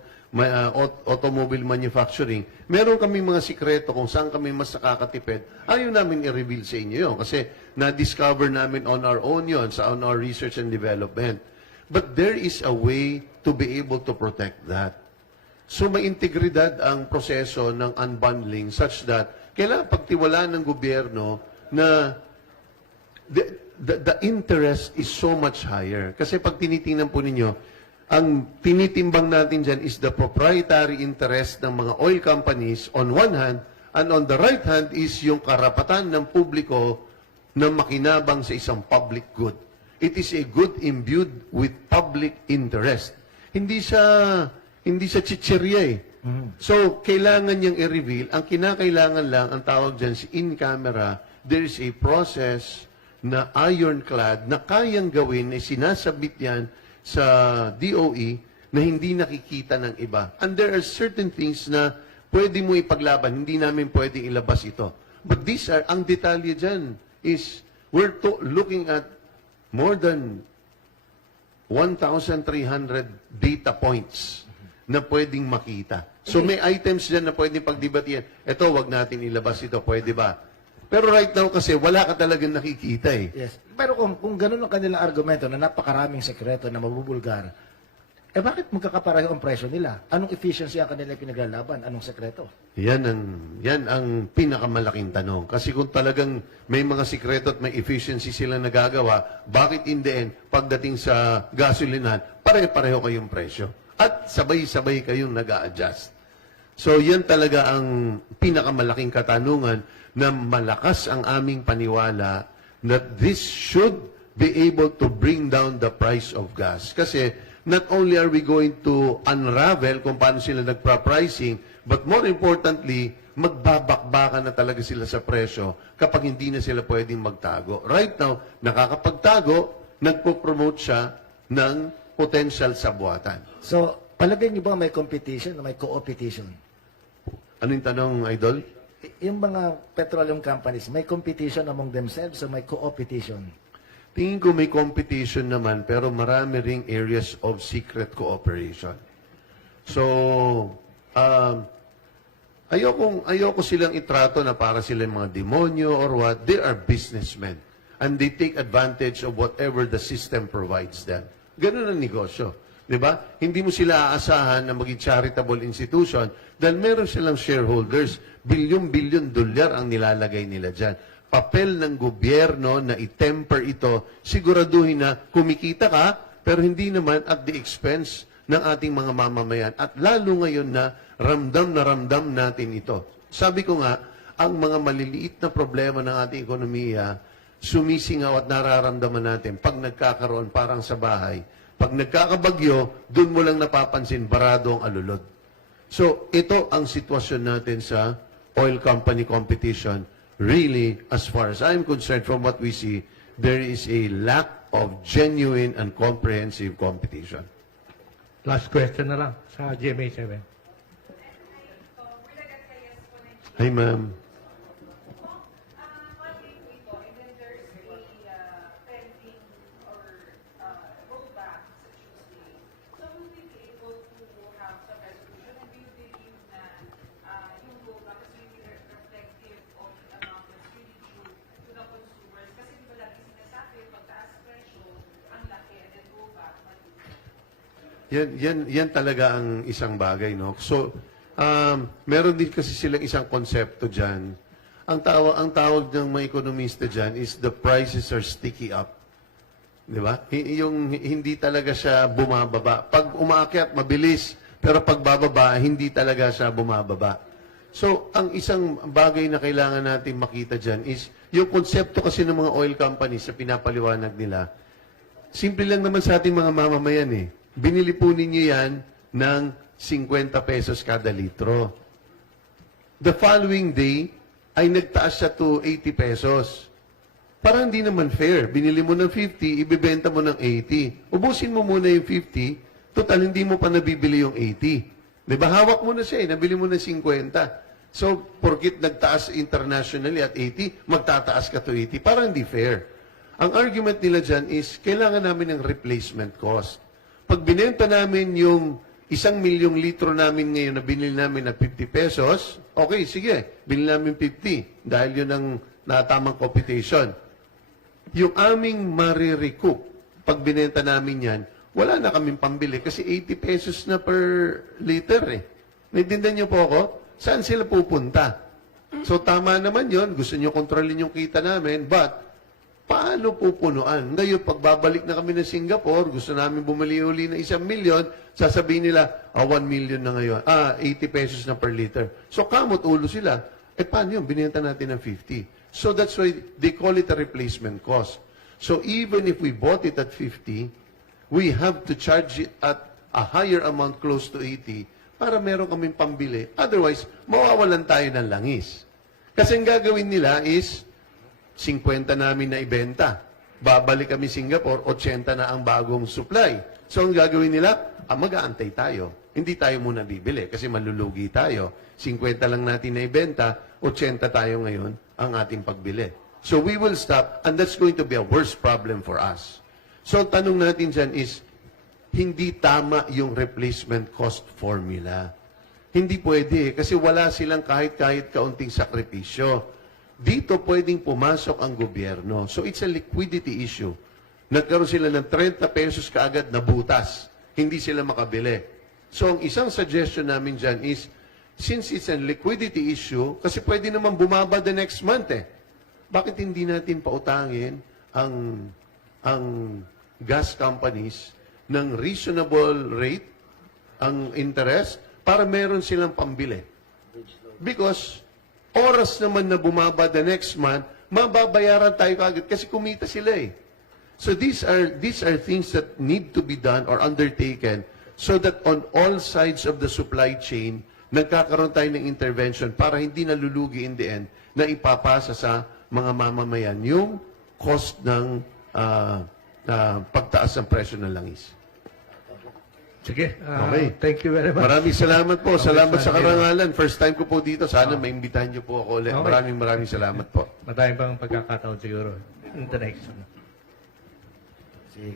automobile manufacturing, meron kami mga sikreto kung saan kami mas nakakatipid. Ayaw namin i-reveal sa inyo yun kasi na-discover namin on our own yun, on our research and development. But there is a way to be able to protect that. So may integridad ang proseso ng unbundling such that kailangan pagtiwalaan ng gobyerno na the interest is so much higher. Kasi pag tinitingnan po ninyo, ang tinitimbang natin dyan is the proprietary interest ng mga oil companies on one hand, and on the right hand is yung karapatan ng publiko na makinabang sa isang public good. It is a good imbued with public interest. Hindi sa chichirya So, kailangan niyang i-reveal. Ang kinakailangan lang, ang tawag dyan si in-camera, there is a process na ironclad na kayang gawin, sinasabit yan sa DOE na hindi nakikita ng iba. And there are certain things na pwede mo ipaglaban, hindi namin pwede ilabas ito. But these are, ang detalye dyan is, we're looking at more than 1,300 data points na pwedeng makita. So may items dyan na pwedeng pagdebatihan. Ito, wag natin ilabas ito, pwede ba? Pero right now kasi wala ka talagang nakikita Yes. Pero kung ganun ang kanilang argumento na napakaraming sekreto na mabubulgar, bakit magkakapareho ang presyo nila? Anong efficiency ang kanilang pinaglalaban? Anong sekreto? Yan ang pinakamalaking tanong. Kasi kung talagang may mga sikreto at may efficiency sila nagagawa, bakit in the end, pagdating sa gasolinahan, pare-pareho kayong presyo? At sabay-sabay kayong nag-a-adjust. So yan talaga ang pinakamalaking katanungan na malakas ang aming paniwala that this should be able to bring down the price of gas. Kasi not only are we going to unravel kung paano sila nagpa-pricing, but more importantly, magbabakbakan na talaga sila sa presyo kapag hindi na sila pwedeng magtago. Right now, nakakapagtago, nagpo-promote siya ng potential sabuatan. So, palagay niyo ba may competition o may co-opetition? Ano yung tanong, Idol? Yung mga petroleum companies, may competition among themselves o may co-opetition? Tingin ko may competition naman, pero marami ring areas of secret cooperation. So, ayoko silang itrato na para silang mga demonyo or what. They are businessmen. And they take advantage of whatever the system provides them. Ganun ang negosyo. Diba? Hindi mo sila aasahan na maging charitable institution dahil meron silang shareholders. Bilyon-bilyon dolyar ang nilalagay nila dyan. Papel ng gobyerno na i-temper ito, siguraduhin na kumikita ka, pero hindi naman at the expense ng ating mga mamamayan. At lalo ngayon na ramdam natin ito. Sabi ko nga, ang mga maliliit na problema ng ating ekonomiya, sumisingaw at nararamdaman natin pag nagkakaroon parang sa bahay. Pag nagkakabagyo, dun mo lang napapansin, barado ang alulod. So, ito ang sitwasyon natin sa oil company competition. Really, as far as I'm concerned, from what we see, there is a lack of genuine and comprehensive competition. Last question na lang sa GMA7. Hi, ma'am. Yan talaga ang isang bagay, no? So, meron din kasi silang isang konsepto dyan. Ang tawag ng mga ekonomista dyan is the prices are sticky up. Di ba? Yung hindi talaga siya bumababa. Pag umaakyat, mabilis. Pero pag bababa, hindi talaga siya bumababa. So, ang isang bagay na kailangan natin makita dyan is yung konsepto kasi ng mga oil companies sa pinapaliwanag nila. Simple lang naman sa ating mga mamamayan eh. Binili po ninyo yan ng 50 pesos kada litro. The following day, ay nagtaas siya to 80 pesos. Parang hindi naman fair. Binili mo ng 50, ibibenta mo ng 80. Ubusin mo muna yung 50, total hindi mo pa nabibili yung 80. Diba? Hawak mo na siya eh, nabili mo ng 50. So, porkit nagtaas internationally at 80, magtataas ka to 80. Parang hindi fair. Ang argument nila dyan is, kailangan namin ng replacement cost. Pag binenta namin yung 1,000,000 litro namin ngayon na binili namin na 50 pesos, okay, sige, binili namin 50 dahil yun ang natamang computation. Yung aming marirecoup, pag binenta namin yan, wala na kaming pambili kasi 80 pesos na per liter eh. Naintindihan niyo po ako? Saan sila pupunta? So tama naman yon, gusto niyo kontrolin yung kita namin, but paano pupunuan? Ngayon, pagbabalik na kami ng Singapore, gusto namin bumili uli ng 1,000,000, sasabihin nila, 1 million na ngayon. 80 pesos na per liter. So, kamot ulo sila. Paano yun? Binenta natin ng 50. So, that's why they call it a replacement cost. So, even if we bought it at 50, we have to charge it at a higher amount, close to 80, para meron kaming pambili. Otherwise, mawawalan tayo ng langis. Kasi ang gagawin nila is, 50 namin na ibenta. Babalik kami Singapore, 80 na ang bagong supply. So, ang gagawin nila, mag-aantay tayo. Hindi tayo muna bibili kasi malulugi tayo. 50 lang natin na ibenta, 80 tayo ngayon ang ating pagbili. So, we will stop and that's going to be a worse problem for us. So, tanong natin dyan is, hindi tama yung replacement cost formula. Hindi pwede kasi wala silang kahit kaunting sakripisyo. Dito pwedeng pumasok ang gobyerno. So it's a liquidity issue. Nagkaroon sila ng 30 pesos kaagad na butas. Hindi sila makabili. So ang isang suggestion namin dyan is, since it's a liquidity issue, kasi pwede naman bumaba the next month eh. Bakit hindi natin pautangin ang gas companies ng reasonable rate, ang interest, para meron silang pambili? Because oras naman na bumaba the next month, mababayaran tayo kagad kasi kumita sila eh. So these are things that need to be done or undertaken so that on all sides of the supply chain, nagkakaroon tayo ng intervention para hindi nalulugi in the end na ipapasa sa mga mamamayan yung cost ng pagtaas ng presyo ng langis. Sige, Okay. thank you very much. Maraming salamat po. Okay, Salamat sa thank you. karangalan. First time ko po dito. Sana maimbitahan niyo po ako ulit. Okay. Maraming salamat po. Madami pang pagkakataon siguro in the next one.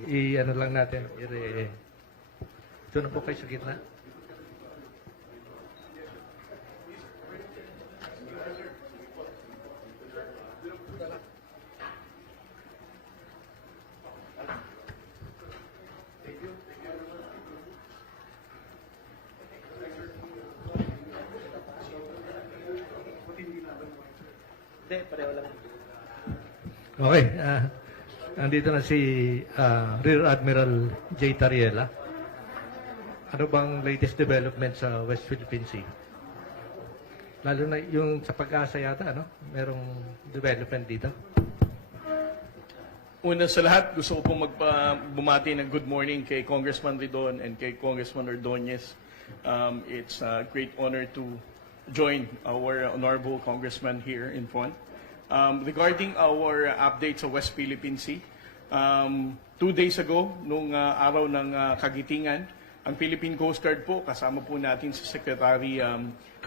I-ano lang natin. Ito na po kayo sa gitna. Okay. Nandito na si Rear Admiral J. Tariela. Ano bang latest development sa West Philippine Sea? Lalo na yung sa pag-asa yata, ano? Merong development dito. Una sa lahat, gusto ko pong bumati ng good morning kay Congressman Ridon and kay Congressman Ordonez. It's a great honor to join our honorable congressman here in front. Regarding our update sa West Philippine Sea, 2 days ago, nung araw ng kagitingan, ang Philippine Coast Guard po, kasama po natin si Secretary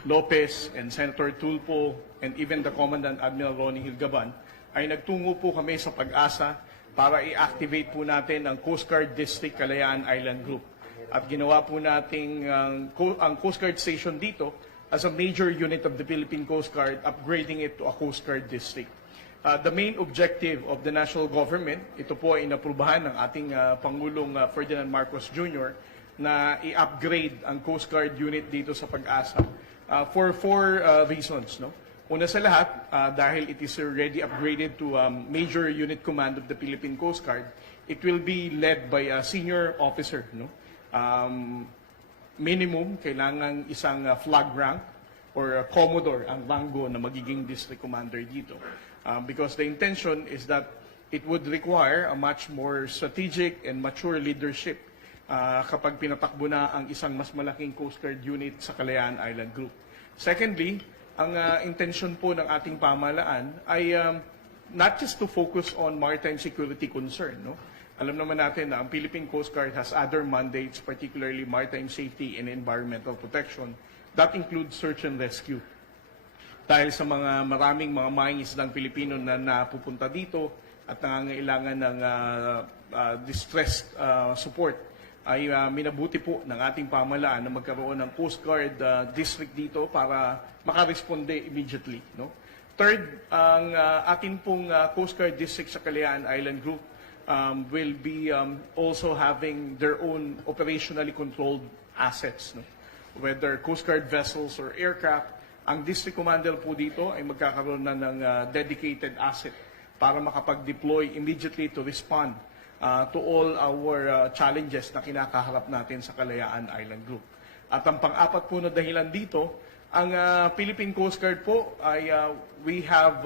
Lopez and Senator Tulfo and even the Commandant Admiral Ronnie Hilgaban, ay nagtungo po kami sa Pag-asa para i-activate po natin ang Coast Guard District Kalayaan Island Group. At ginawa po natin ang Coast Guard Station dito as a major unit of the Philippine Coast Guard, upgrading it to a Coast Guard District. The main objective of the national government, ito po ay inaprubahan ng ating Pangulong Ferdinand Marcos Jr., na i-upgrade ang Coast Guard unit dito sa Pag-asa for 4 reasons. No? Una sa lahat, dahil it is already upgraded to Major Unit Command of the Philippine Coast Guard, it will be led by a senior officer. No? Minimum, kailangan isang flag rank or commodore ang rango na magiging district commander dito. Because the intention is that it would require a much more strategic and mature leadership kapag pinatakbo na ang isang mas malaking Coast Guard unit sa Kalayaan Island Group. Secondly, ang intention po ng ating pamahalaan ay not just to focus on maritime security concern. No? Alam naman natin na ang Philippine Coast Guard has other mandates, particularly maritime safety and environmental protection. That includes search and rescue. Dahil sa maraming mga mangingisdang Pilipino na napupunta dito at nangangailangan ng distressed support, ay minabuti po ng ating pamahalaan na magkaroon ng Coast Guard district dito para makaresponde immediately. No? Third, ang ating pong Coast Guard district sa Kalayaan Island Group will be also having their own operationally controlled assets. No? Whether Coast Guard vessels or aircraft, ang district commander po dito ay magkakaroon na ng dedicated asset para makapag-deploy immediately to respond to all our challenges na kinakaharap natin sa Kalayaan Island Group. At ang pang-apat po na dahilan dito, ang Philippine Coast Guard po ay we have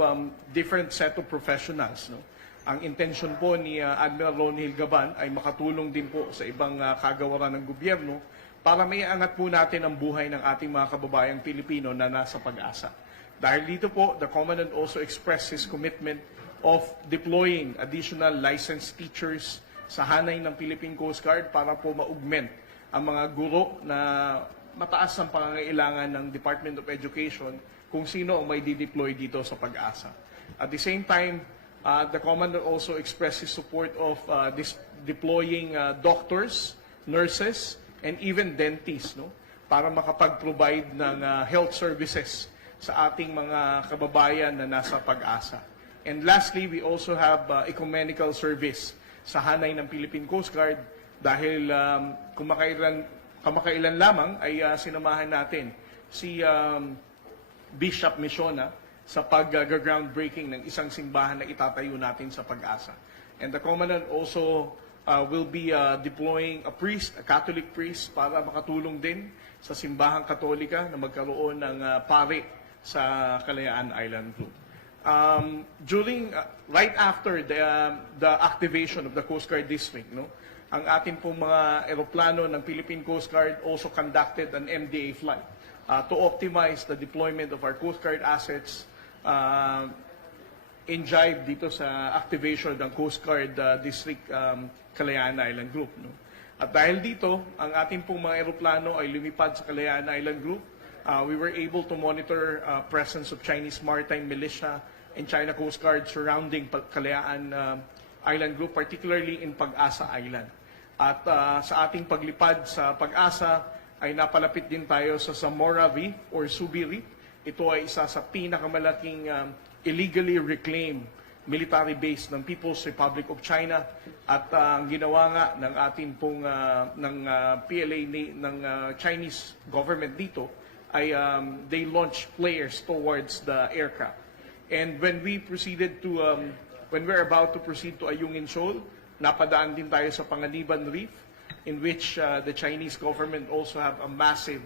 different set of professionals. No? Ang intention po ni Admiral Ronnie Hilgaban ay makatulong din po sa ibang kagawaran ng gobyerno para may angat po natin ang buhay ng ating mga kababayang Pilipino na nasa Pag-asa. Dahil dito po, the Commandant also expressed his commitment of deploying additional licensed teachers sa hanay ng Philippine Coast Guard para po ma-augment ang mga guro na mataas ang pangangailangan ng Department of Education kung sino ang may dideploy dito sa Pag-asa. At the same time, the Commander also expressed his support of deploying doctors, nurses, and even dentists, no? Para makapag-provide ng health services sa ating mga kababayan na nasa Pag-asa. And lastly, we also have ecumenical service sa hanay ng Philippine Coast Guard dahil kamakailan lamang ay sinamahan natin si Bishop Misiona sa pag-groundbreaking ng isang simbahan na itatayo natin sa Pag-asa. And the Commandant also will be deploying a priest, a Catholic priest, para makatulong din sa simbahang Katolika na magkaroon ng pare sa Kalayaan Island Group. Right after the activation of the Coast Guard District, no, ang ating pong mga eroplano ng Philippine Coast Guard also conducted an MDA flight to optimize the deployment of our Coast Guard assets in jive dito sa activation ng Coast Guard District Kalayaan Island Group. No? At dahil dito, ang ating pong mga eroplano ay lumipad sa Kalayaan Island Group. We were able to monitor presence of Chinese maritime militia and China Coast Guard surrounding Kalayaan Island Group, particularly in Pag-asa Island. At sa ating paglipad sa Pag-asa ay napalapit din tayo sa Zamora Reef or Subi Reef. Ito ay isa sa pinakamalaking illegally reclaimed military base ng People's Republic of China. At ang ginawa nga ng ating pong PLA ng Chinese government dito ay they launched flares towards the aircraft. And when we proceeded to when we're about to proceed to Ayungin Shoal, napadaan din tayo sa Panganiban Reef, in which the Chinese government also have a massive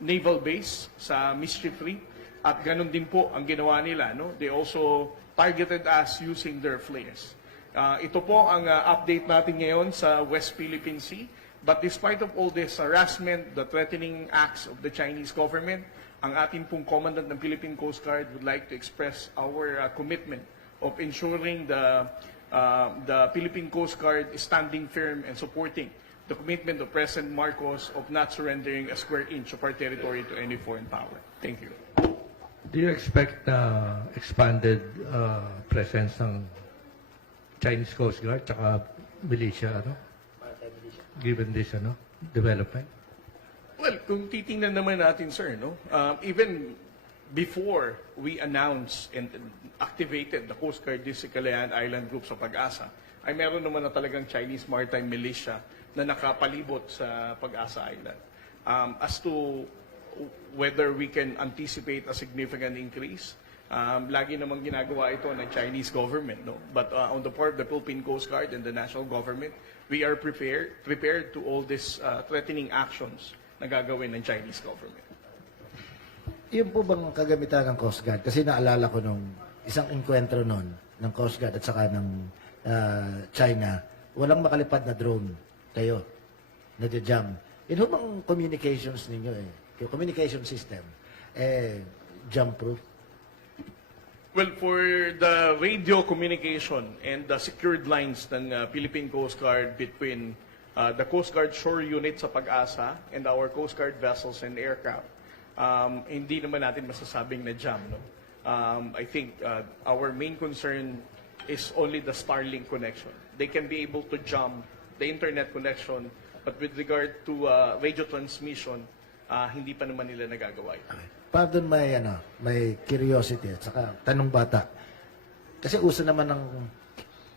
naval base sa Mischief Reef. At ganun din po ang ginawa nila. No? They also targeted us using their flares. Ito po ang update natin ngayon sa West Philippine Sea. But despite of all this harassment, the threatening acts of the Chinese government, ang ating pong Commandant ng Philippine Coast Guard would like to express our commitment of ensuring the Philippine Coast Guard is standing firm and supporting the commitment of President Marcos of not surrendering a square inch of our territory to any foreign power. Thank you. Do you expect expanded presence ng Chinese Coast Guard tsaka militia, given this development? Well, kung titingnan naman natin, sir, even before we announced and activated the Coast Guard District Calayan Island Group sa Pag-asa, ay meron naman na talagang Chinese Maritime Militia na nakapalibot sa Pag-asa Island. As to whether we can anticipate a significant increase, lagi namang ginagawa ito ng Chinese government, no? But on the part of the Philippine Coast Guard and the national government, we are prepared to all these threatening actions na gagawin ng Chinese government. Yun po bang kagamitan ng Coast Guard? Kasi naalala ko nung isang enkwentro nun ng Coast Guard at saka ng China, walang makalipad na drone kayo, na-jam. Yun bang communications ninyo yung communication system, jam-proof? Well, for the radio communication and the secured lines ng Philippine Coast Guard between the Coast Guard shore unit sa Pag-asa and our Coast Guard vessels and aircraft, hindi naman natin masasabing na jam. No? I think our main concern is only the Starlink connection. They can be able to jam the internet connection, but with regard to radio transmission, hindi pa naman nila nagagawa ito. Pardon, may curiosity at saka tanong bata. Kasi uso naman ng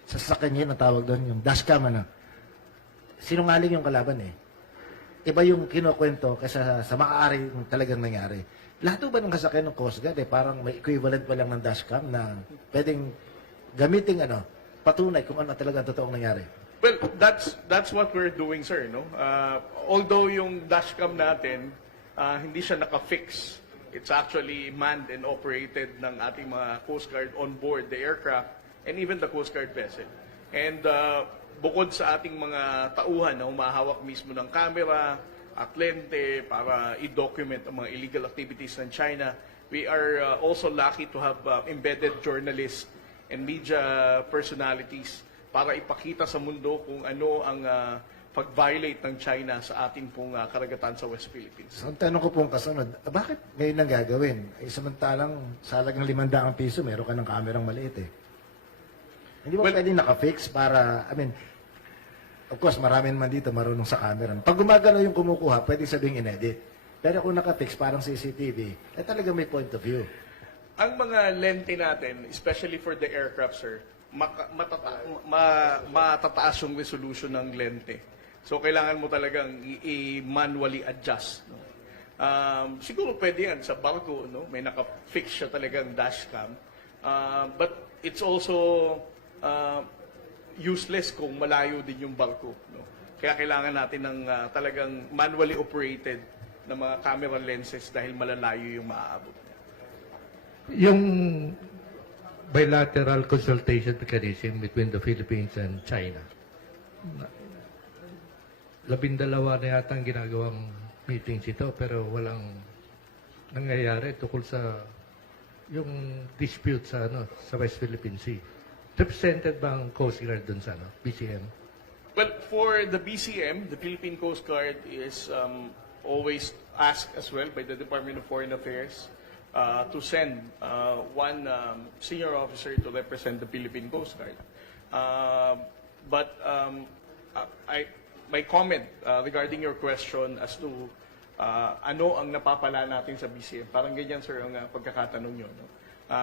sasakyan yun, ang tawag doon, yung dashcam, sinungaling yung kalaban Iba yung kinukwento kaysa sa maaari talagang nangyari. Lahat ba ng kasakyan ng Coast Guard, parang may equivalent pa lang ng dashcam na pwedeng gamitin patunay kung ano talaga ang totoong nangyari? Well, that's what we're doing, sir. No? Although yung dashcam natin, hindi siya naka-fix. It's actually manned and operated ng ating mga Coast Guard on board the aircraft and even the Coast Guard vessel. And bukod sa ating mga tauhan na humahawak mismo ng camera at lente para i-document ang mga illegal activities ng China, we are also lucky to have embedded journalists and media personalities para ipakita sa mundo kung ano ang pag-violate ng China sa ating pong karagatan sa West Philippines. So, ang tanong ko pong kasunod, bakit ngayon nang gagawin? Samantalang sa halagang 500 piso, meron ka ng kamerang maliit Hindi ba pwede naka-fix para, of course, marami naman dito marunong sa camera. Pag gumagalaw yung kumukuha, pwede sabing in-edit. Pero kung naka-fix, parang CCTV, talaga may point of view. Ang mga lente natin, especially for the aircraft, sir, matataas yung resolution ng lente. So, kailangan mo talagang i-manually adjust. No? Siguro pwede yan sa barko, no? May naka-fix siya talagang dashcam. But it's also useless kung malayo din yung barko. No? Kaya kailangan natin ng talagang manually operated na mga camera lenses dahil malalayo yung maaabot. Yung bilateral consultation mechanism between the Philippines and China, 12 na yata ang ginagawang meetings ito, pero walang nangyayari tukol sa yung dispute sa West Philippine Sea. Represented ba ang Coast Guard dun sa BCM? Well, for the BCM, the Philippine Coast Guard is always asked as well by the Department of Foreign Affairs to send one senior officer to represent the Philippine Coast Guard. But my comment regarding your question as to ano ang napapala natin sa BCM, parang ganyan, sir, ang pagkakatanong nyo. No?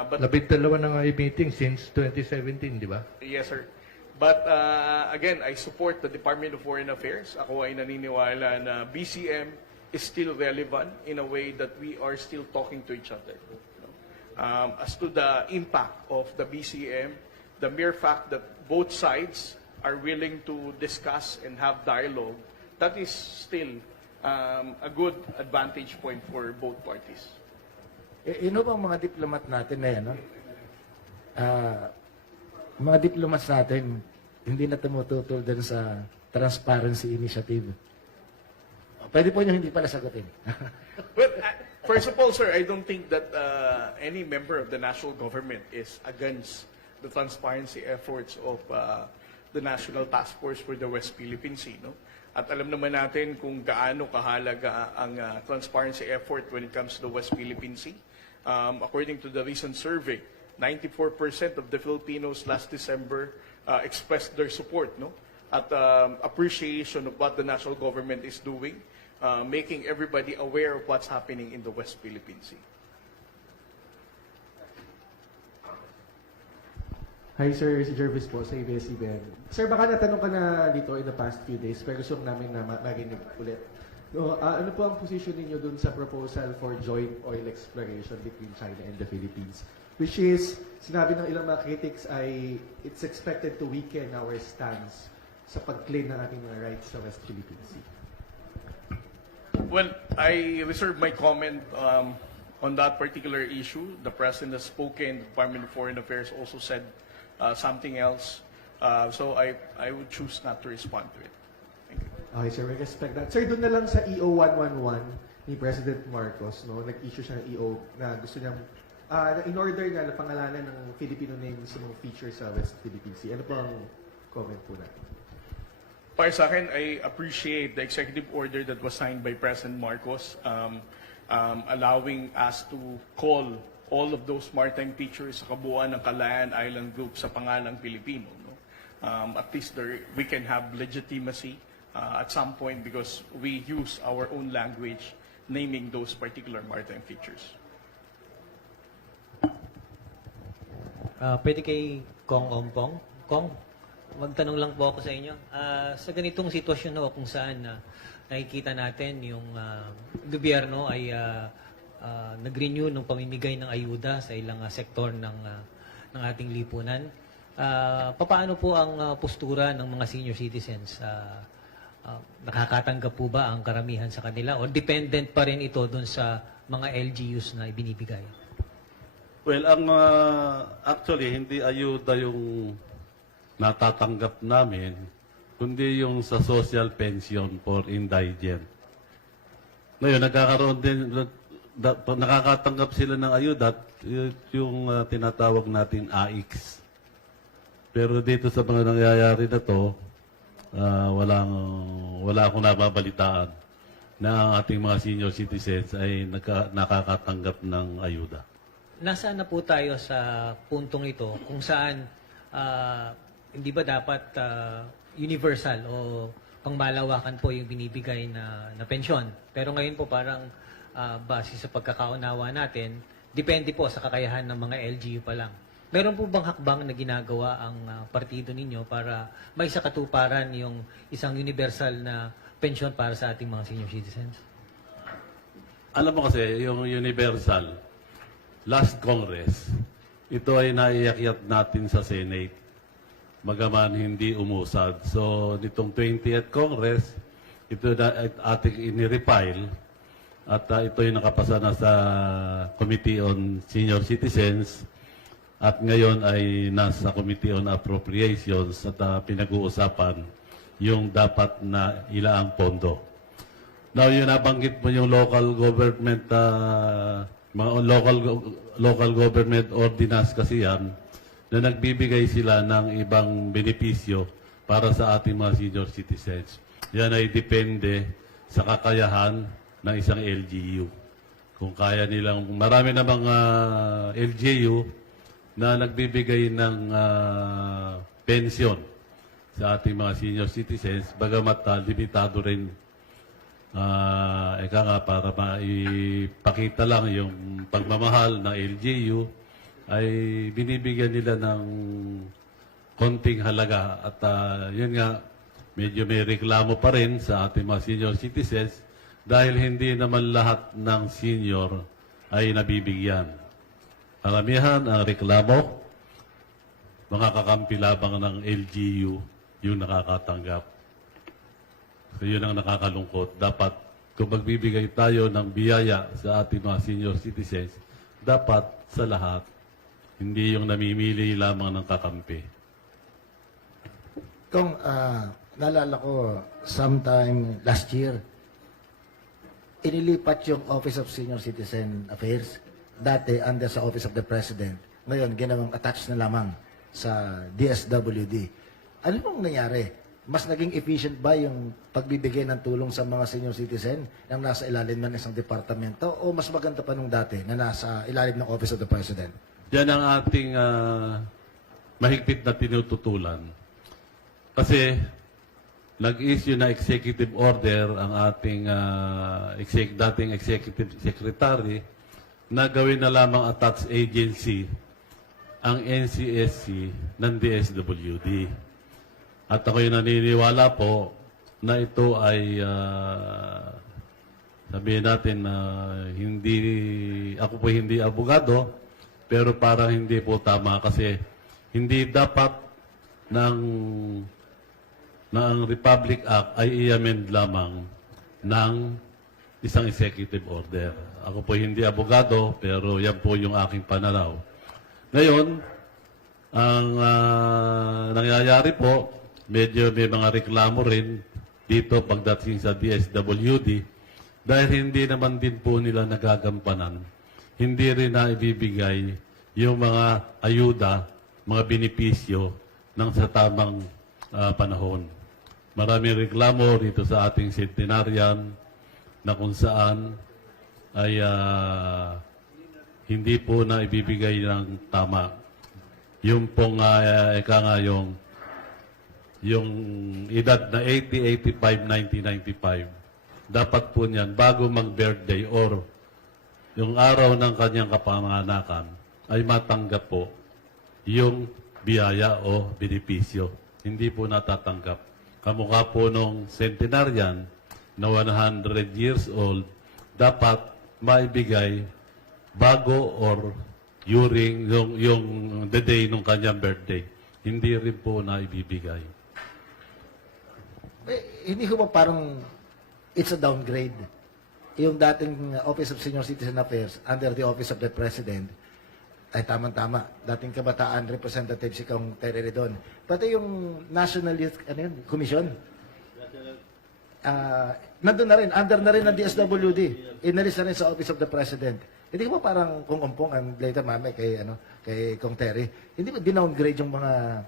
But 12 na nga yung meeting since 2017, di ba? Yes, sir. But again, I support the Department of Foreign Affairs. Ako ay naniniwala na BCM is still relevant in a way that we are still talking to each other. No? as to the impact of the BCM, the mere fact that both sides are willing to discuss and have dialogue, that is still a good advantage point for both parties. Ino bang mga diplomat natin na yan, no? Mga diplomats natin, hindi na tumututol din sa Transparency Initiative. Pwede po nyo hindi pala sagutin. Well, first of all, sir, I don't think that any member of the national government is against the transparency efforts of the National Task Force for the West Philippine Sea. No? At alam naman natin kung gaano kahalaga ang transparency effort when it comes to the West Philippine Sea. According to the recent survey, 94% of the Filipinos last December expressed their support, no, at appreciation of what the national government is doing, making everybody aware of what's happening in the West Philippine Sea. Hi sir, si Jervis po sa ABS-CBN. Sir, baka natanong ka na dito in the past few days, pero gusto namin na marinig ulit. No, ano po ang position ninyo dun sa proposal for joint oil exploration between China and the Philippines? Which is, sinabi ng ilang mga critics ay it's expected to weaken our stance sa pag-claim ng ating mga rights sa West Philippine Sea. Well, I reserve my comment on that particular issue. The President has spoken, the Department of Foreign Affairs also said something else. So I would choose not to respond to it. Thank you. Okay sir, we respect that. Sir, doon na lang sa EO 111 ni President Marcos, no, nag-issue siya ng EO na gusto niyang in order nga na pangalanan ng Filipino names sa mga features sa West Philippine Sea. Ano po ang comment po natin? Para sa akin, I appreciate the executive order that was signed by President Marcos, allowing us to call all of those maritime features sa kabuuan ng Kalayaan Island Group sa pangalang Pilipino. No? At least we can have legitimacy at some point because we use our own language naming those particular maritime features. Pwede kay Kong Ompong. Kong, magtanong lang po ako sa inyo. Sa ganitong sitwasyon ho, kung saan nakikita natin yung gobyerno ay nag-renew ng pamimigay ng ayuda sa ilang sektor ng ating lipunan. Paano po ang postura ng mga senior citizens? Nakakatanggap po ba ang karamihan sa kanila? O dependent pa rin ito dun sa mga LGUs na ibinibigay? Well, actually, hindi ayuda yung natatanggap namin, kundi yung sa social pension for indigent. Ngayon, nakakatanggap sila ng ayuda, yung tinatawag natin AIX. Pero dito sa mga nangyayari na to, wala akong nababalitaan na ang ating mga senior citizens ay nakakatanggap ng ayuda. Nasaan na po tayo sa puntong ito kung saan hindi ba dapat universal o pangmalawakan po yung binibigay na pensyon? Pero ngayon po parang base sa pagkakaunawa natin, depende po sa kakayahan ng mga LGU pa lang. Meron po bang hakbang na ginagawa ang partido ninyo para may sa katuparan yung isang universal na pensyon para sa ating mga senior citizens? Alam mo kasi, yung universal, last Congress, ito ay naiakyat natin sa Senate, magaman hindi umusad. So, nitong 20th Congress, ito na ating inirefile at ito ay nakapasa na sa Committee on Senior Citizens at ngayon ay nasa Committee on Appropriations at pinag-uusapan yung dapat na ilaang pondo. Now, yun nabanggit mo yung local government mga local government ordinance kasi yan na nagbibigay sila ng ibang benepisyo para sa ating mga senior citizens. Yan ay depende sa kakayahan ng isang LGU. Kung kaya nilang, marami na mga LGU na nagbibigay ng pensyon sa ating mga senior citizens, bagamat limitado rin eka nga, para maipakita lang yung pagmamahal ng LGU, ay binibigyan nila ng konting halaga. At yun nga, medyo may reklamo pa rin sa ating mga senior citizens dahil hindi naman lahat ng senior ay nabibigyan. Karamihan ang reklamo, mga kakampi labang ng LGU yung nakakatanggap. So yun ang nakakalungkot. Dapat kung magbibigay tayo ng biyaya sa ating mga senior citizens, dapat sa lahat, hindi yung namimili lamang ng kakampi. Kung naalala ko, sometime last year, inilipat yung Office of Senior Citizen Affairs, dati under sa Office of the President. Ngayon, ginawang attached na lamang sa DSWD. Ano pong nangyari? Mas naging efficient ba yung pagbibigay ng tulong sa mga senior citizen na nasa ilalim ng isang departamento o mas maganda pa nung dati na nasa ilalim ng Office of the President? Yan ang ating mahigpit na tinututulan. Kasi nag-issue na executive order ang ating dating executive secretary na gawin na lamang attached agency ang NCSC ng DSWD. At ako'y naniniwala po na ito ay sabihin natin na ako po hindi abogado, pero parang hindi po tama kasi hindi dapat ng ang Republic Act ay i-amend lamang ng isang executive order. Ako po hindi abogado, pero yan po yung aking pananaw. Ngayon, ang nangyayari po, medyo may mga reklamo rin dito pagdating sa DSWD dahil hindi naman din po nila nagagampanan. Hindi rin na ibibigay yung mga ayuda, mga benepisyo ng sa tamang panahon. Maraming reklamo dito sa ating centenarian na kung saan ay hindi po na ibibigay ng tama. Yung pong yung edad na 80, 85, 90, 95, dapat po niyan bago mag-birthday or yung araw ng kanyang kapanganakan ay matanggap po yung biyaya o benepisyo. Hindi po natatanggap. Kamukha po nung centenarian na 100 years old, dapat maibigay bago or during yung the day nung kanyang birthday. Hindi rin po na ibibigay. Hindi ko ba parang it's a downgrade? Yung dating Office of Senior Citizen Affairs under the Office of the President, ay tama-tama. Dating kabataan representative si Kong Terry Redon. Pati yung National Youth Commission, nandun na rin, under na rin ng DSWD. Inalis na rin sa Office of the President. Hindi ko ba parang kung umpong ang later mame kay Kong Terry, hindi ba dinowngrade yung mga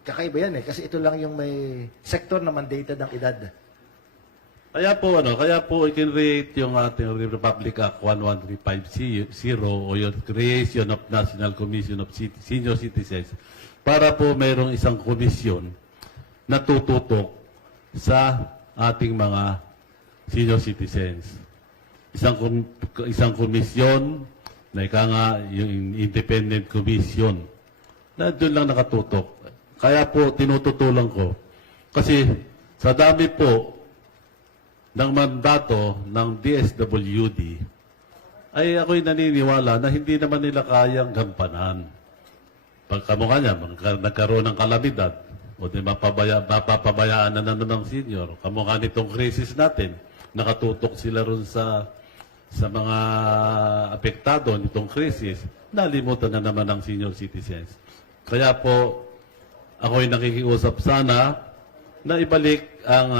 kakaiba yan kasi ito lang yung may sector na mandated ng edad. Kaya po i-create yung ating Republic Act 11350 o yung creation of National Commission of Senior Citizens para po mayroong isang komisyon na tututok sa ating mga senior citizens. Isang komisyon na yung independent commission na doon lang nakatutok. Kaya po tinututulan ko kasi sa dami po ng mandato ng DSWD, ay ako'y naniniwala na hindi naman nila kayang gampanan. Pagkamukha niya, nagkaroon ng kalamidad, o di mapapabayaan na ng senior. Kamukha nitong crisis natin, nakatutok sila ron sa mga apektado nitong crisis, nalimutan na naman ng senior citizens. Kaya po, ako'y nakikiusap sana na ibalik ang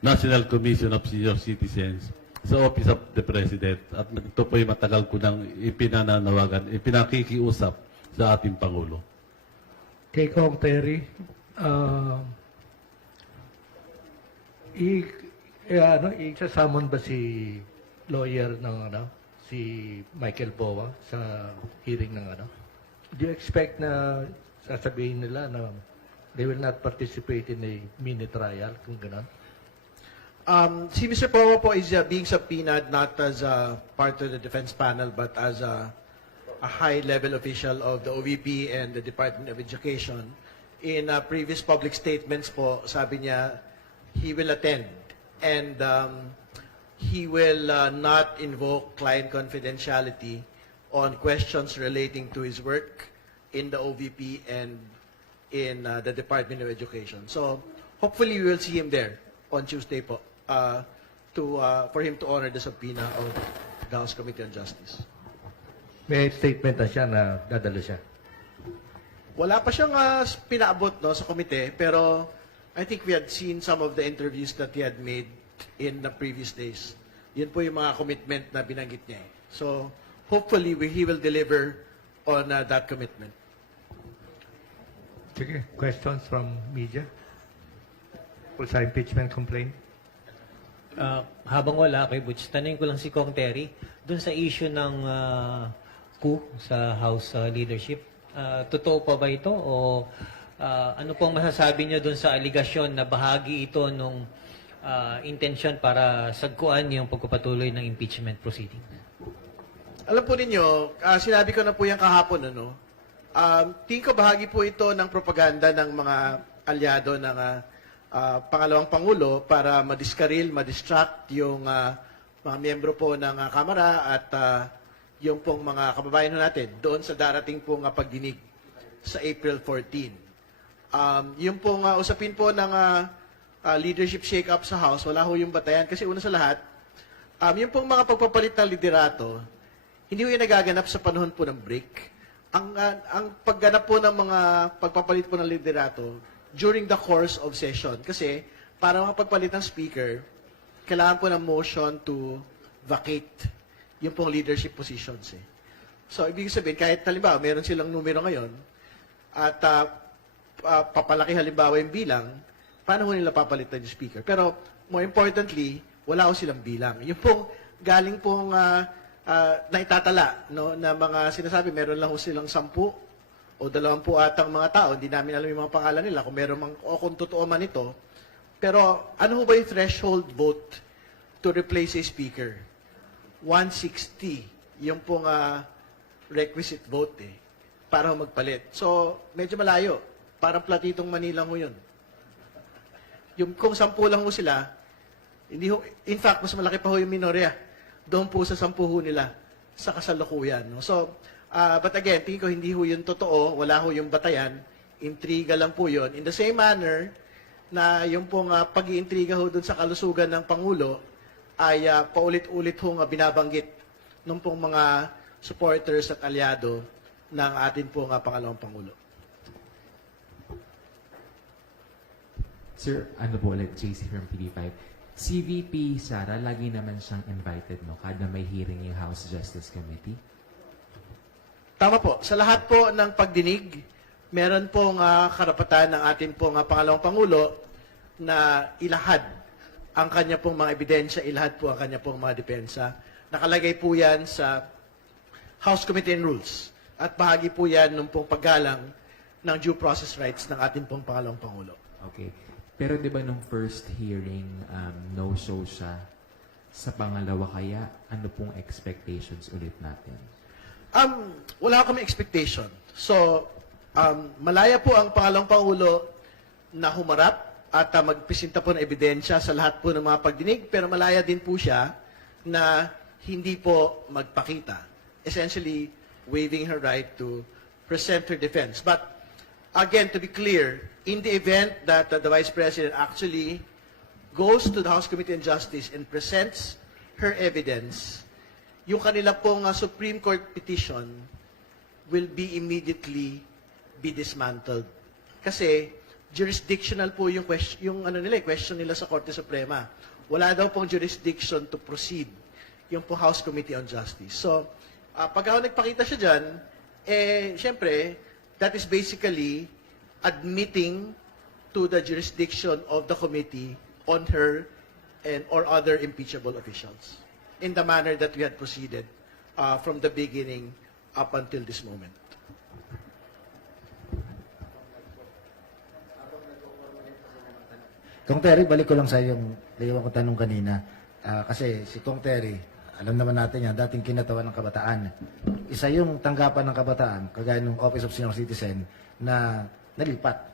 National Commission of Senior Citizens sa Office of the President. At ito po'y matagal ko nang ipinakikiusap sa ating Pangulo. Kay Kong Terry, isasamon ba si lawyer ng si Michael Boa sa hearing ng Do you expect na sasabihin nila na they will not participate in a mini trial kung gano'n? Si Mr. Powa po is being subpoenaed not as a part of the defense panel but as a high-level official of the OVP and the Department of Education. In previous public statements po, sabi niya, he will attend. And he will not invoke client confidentiality on questions relating to his work in the OVP and in the Department of Education. So hopefully we will see him there on Tuesday po for him to honor the subpoena of the House Committee on Justice. May statement na siya na dadalo siya. Wala pa siyang pinaabot no, sa komite, pero I think we had seen some of the interviews that he had made in the previous days. Yun po yung mga commitment na binanggit niya. So, hopefully, he will deliver on that commitment. Sige, questions from media? Sa impeachment complaint? Habang wala kay Butch, tanongin ko lang si Kong Terry, dun sa issue ng coup sa House leadership, totoo pa ba ito? O ano pong masasabi niyo dun sa aligasyon na bahagi ito nung intention para sagkuan yung pagpapatuloy ng impeachment proceeding? Alam po ninyo, sinabi ko na po yan kahapon, ano? Tingin ko bahagi po ito ng propaganda ng mga alyado ng pangalawang Pangulo para madistract yung mga miyembro po ng Kamara at yung pong mga kababayan natin doon sa darating pong pagdinig sa April 14. Yung pong usapin po ng leadership shake-up sa House, wala ho yung batayan. Kasi una sa lahat, yung pong mga pagpapalit ng liderato, hindi ho yung nagaganap sa panahon po ng break. Ang pagganap po ng mga pagpapalit po ng liderato during the course of session. Kasi para makapagpalit ng speaker, kailangan po ng motion to vacate yung pong leadership positions. So, ibig sabihin, kahit halimbawa, meron silang numero ngayon, at papalaki halimbawa yung bilang, paano ho nila papalitan yung speaker? Pero, more importantly, wala ho silang bilang. Yung pong galing pong naitatala, no, na mga sinasabi, meron lang ho silang 10 o 20 atang mga tao, hindi namin alam yung mga pangalan nila, kung meron mang, o kung totoo man ito. Pero, ano ho ba yung threshold vote to replace a speaker? 160, yung pong requisite vote para magpalit. So, medyo malayo. Parang platitong Manila ho yun. Yung kung 10 lang ho sila, hindi ho, in fact, mas malaki pa ho yung minorya. Doon po sa 10 ho nila sa kasalukuyan. No? So, but again, tingin ko hindi ho yun totoo, wala ho yung batayan, intriga lang po yun. In the same manner, na yung pong pag-iintriga ho doon sa kalusugan ng Pangulo, ay paulit-ulit hong binabanggit ng pong mga supporters at alyado ng atin pong pangalawang Pangulo. Sir, ano po ulit, JC from TV5. Si VP Sara, lagi naman siyang invited, no? Kada may hearing yung House Justice Committee. Tama po. Sa lahat po ng pagdinig, meron pong karapatan ng atin pong pangalawang Pangulo na ilahad ang kanya pong mga ebidensya, ilahad po ang kanya pong mga depensa. Nakalagay po yan sa House Committee on Rules. At bahagi po yan ng pong paggalang ng due process rights ng atin pong pangalawang Pangulo. Okay. Pero di ba nung first hearing, no-show siya? Sa pangalawa kaya, ano pong expectations ulit natin? Wala kami expectation. So, malaya po ang pangalawang Pangulo na humarap at magpresenta po ng ebidensya sa lahat po ng mga pagdinig, pero malaya din po siya na hindi po magpakita. Essentially, waiving her right to present her defense. But, again, to be clear, in the event that the Vice President actually goes to the House Committee on Justice and presents her evidence, yung kanila pong Supreme Court petition will be immediately be dismantled. Kasi jurisdictional po yung question nila sa Korte Suprema. Wala daw pong jurisdiction to proceed yung po House Committee on Justice. So, pag nagpakita siya dyan, syempre, that is basically admitting to the jurisdiction of the committee on her and or other impeachable officials in the manner that we had proceeded from the beginning up until this moment. Kong Terry, balik ko lang sa yung layawang ko tanong kanina. Kasi si Kong Terry, alam naman natin yan, dating kinatawan ng kabataan. Isa yung tanggapan ng kabataan, kagaya ng Office of Senior Citizen, na nalipat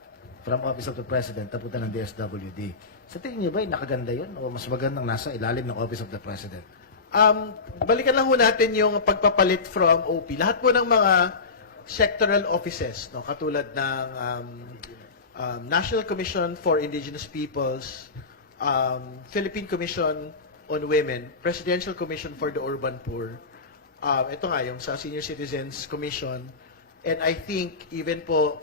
from Office of the President napunta ng DSWD. Sa tingin niyo ba, nakaganda yun? O mas magandang nasa ilalim ng Office of the President? Balikan lang ho natin yung pagpapalit from OP. Lahat po ng mga sectoral offices, no, katulad ng National Commission for Indigenous Peoples, Philippine Commission on Women, Presidential Commission for the Urban Poor, ito nga yung sa Senior Citizens Commission, and I think even po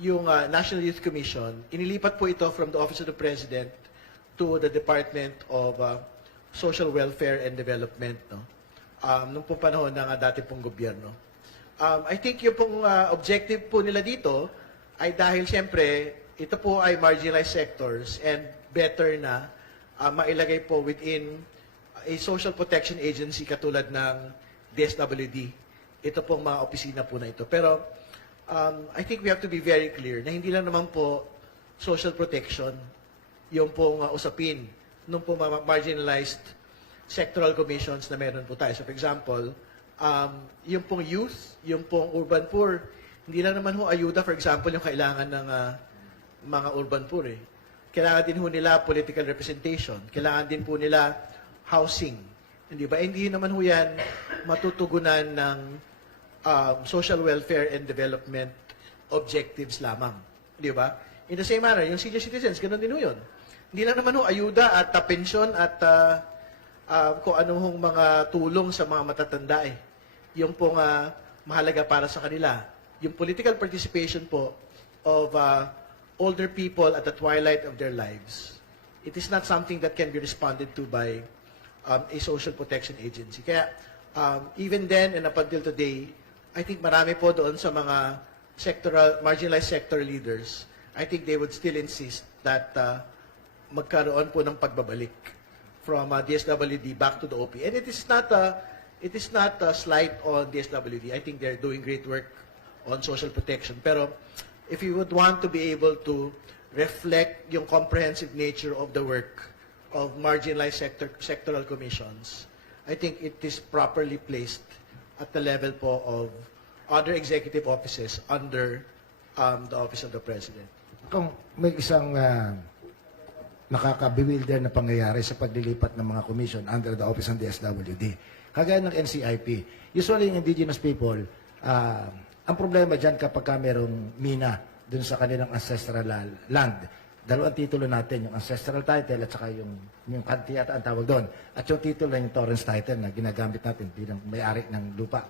yung National Youth Commission, inilipat po ito from the Office of the President to the Department of Social Welfare and Development, no? Nung po panahon ng dati pong gobyerno. I think yung pong objective po nila dito ay dahil siyempre ito po ay marginalized sectors and better na mailagay po within a social protection agency katulad ng DSWD. Ito pong mga opisina po na ito. Pero I think we have to be very clear na hindi lang naman po social protection yung pong usapin nung po mga marginalized sectoral commissions na meron po tayo. So for example, yung pong youth, yung pong urban poor, hindi lang naman ho ayuda, for example, yung kailangan ng mga urban poor. Kailangan din ho nila political representation. Kailangan din po nila housing. Hindi ba? Hindi naman ho yan matutugunan ng social welfare and development objectives lamang. Di ba? In the same manner, yung senior citizens, ganun din ho yun. Hindi lang naman ho ayuda at pensyon at kung anong mga tulong sa mga matatanda yung pong mahalaga para sa kanila. Yung political participation po of older people at the twilight of their lives, it is not something that can be responded to by a social protection agency. Kaya even then and up until today, I think marami po doon sa mga marginalized sector leaders, I think they would still insist that magkaroon po ng pagbabalik from DSWD back to the OP. And it is not a slight on DSWD. I think they're doing great work on social protection. Pero if you would want to be able to reflect yung comprehensive nature of the work of marginalized sectoral commissions, I think it is properly placed at the level po of other executive offices under the Office of the President. Kung may isang nakaka-bewilder na pangyayari sa paglilipat ng mga commission under the office ng DSWD. Kagaya ng NCIP. Usually, yung indigenous people, ang problema dyan kapag merong mina dun sa kanilang ancestral land. Dalawang titulo natin, yung ancestral title at saka yung kanti yata ang tawag doon. At yung titulo na yung Torrens title na ginagamit natin bilang may-ari ng lupa.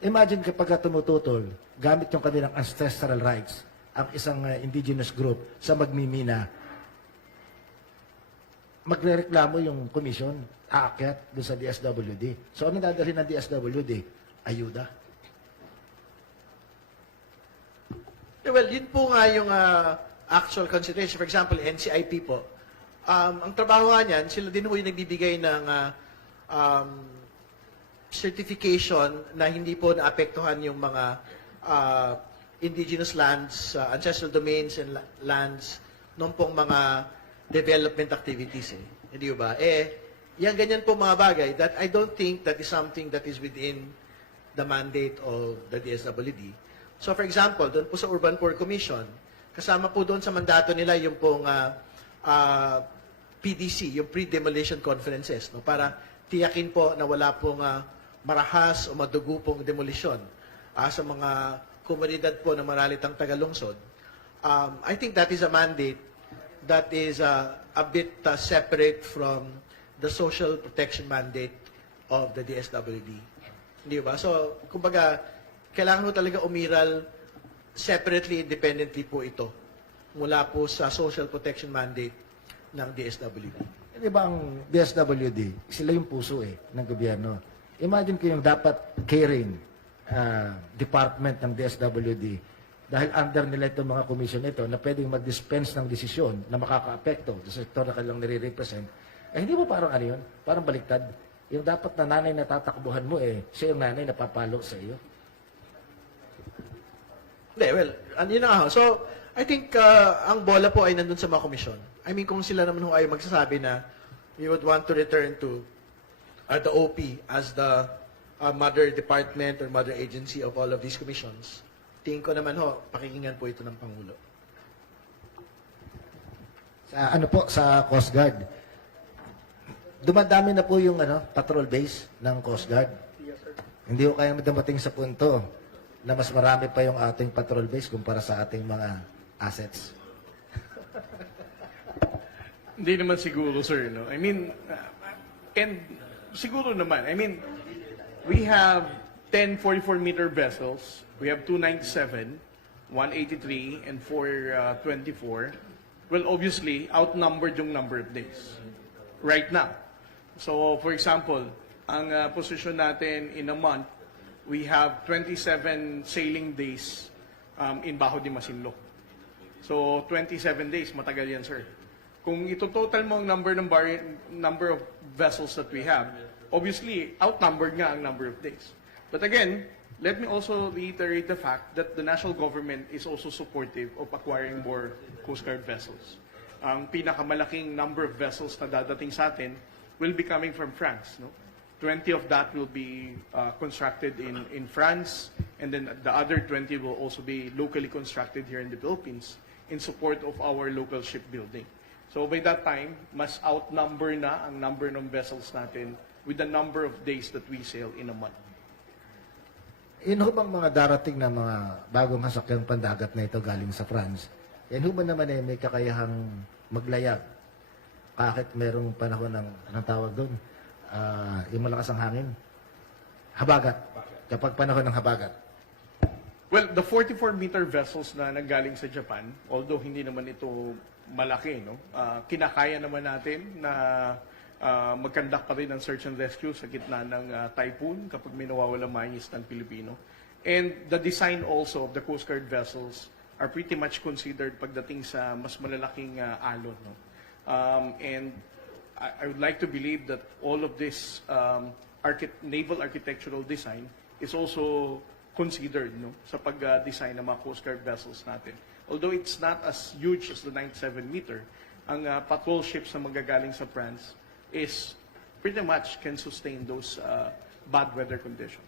Imagine kapag tumututol, gamit yung kanilang ancestral rights, ang isang indigenous group sa magmimina, magrereklamo yung commission, aakyat doon sa DSWD. So, ano dadalhin ng DSWD? Ayuda. Well, yun po nga yung actual consideration. For example, NCIP po. Ang trabaho nga niyan, sila din po yung nagbibigay ng certification na hindi po naapektuhan yung mga indigenous lands, ancestral domains and lands nung pong mga development activities. Hindi ba? Yan ganyan po mga bagay that I don't think that is something that is within the mandate of the DSWD. So for example, doon po sa Urban Poor Commission, kasama po doon sa mandato nila yung pong PDC, yung pre-demolition conferences, no, para tiyakin po na wala pong marahas o madugo pong demolisyon sa mga komunidad po na maralitang tagalungsod. I think that is a mandate that is a bit separate from the social protection mandate of the DSWD. Hindi ba? So, kumbaga, kailangan mo talaga umiral separately, independently po ito mula po sa social protection mandate ng DSWD. Di ba ang DSWD, sila yung puso ng gobyerno. Imagine ko yung dapat caring department ng DSWD dahil under nila itong mga komisyon ito na pwedeng mag-dispense ng desisyon na makaka-apekto sa sektor na kanilang nire-represent, hindi mo parang ano yun? Parang baliktad. Yung dapat na nanay na tatakbuhan mo, siya yung nanay na papalo sa iyo. Hindi, well, yun na nga ho. So, I think ang bola po ay nandun sa mga komisyon. I mean, kung sila naman ho ay magsasabi na we would want to return to the OP as the mother department or mother agency of all of these commissions, tingin ko naman ho, pakikinggan po ito ng Pangulo. Sa ano po, sa Coast Guard. Dumadami na po yung patrol base ng Coast Guard. Hindi ko kaya dumating sa punto na mas marami pa yung ating patrol base kumpara sa ating mga assets. Hindi naman siguro, sir. No? I mean, and siguro naman. I mean, we have 10 44-meter vessels. We have 297, 183, and 424. Well, obviously, outnumbered yung number of days right now. So, for example, ang position natin in a month, we have 27 sailing days in Bajo de Masinloc. So, 27 days, matagal yan, sir. Kung ito-total mo ang number of vessels that we have, obviously, outnumbered nga ang number of days. But again, let me also reiterate the fact that the national government is also supportive of acquiring more Coast Guard vessels. Ang pinakamalaking number of vessels na dadating sa atin will be coming from France. No? 20 of that will be constructed in France, and then the other 20 will also be locally constructed here in the Philippines in support of our local shipbuilding. So by that time, mas outnumber na ang number ng vessels natin with the number of days that we sail in a month. Yun ho bang mga darating na mga bagong sasakyang pandagat na ito galing sa France? Yan ho ba naman may kakayahang maglayag? Kahit merong panahon ng tawag doon, yung malakas ang hangin? Habagat. Kapag panahon ng habagat. Well, the 44-meter vessels na nanggaling sa Japan, although hindi naman ito malaki, no? Kinakaya naman natin na mag-conduct pa rin ng search and rescue sa gitna ng typhoon kapag may nawawalang mahingis ng Pilipino. And the design also of the Coast Guard vessels are pretty much considered pagdating sa mas malalaking alon. No? And I would like to believe that all of this naval architectural design is also considered sa pag-design ng mga Coast Guard vessels natin. Although it's not as huge as the 97-meter, ang patrol ships na magagaling sa France is pretty much can sustain those bad weather conditions.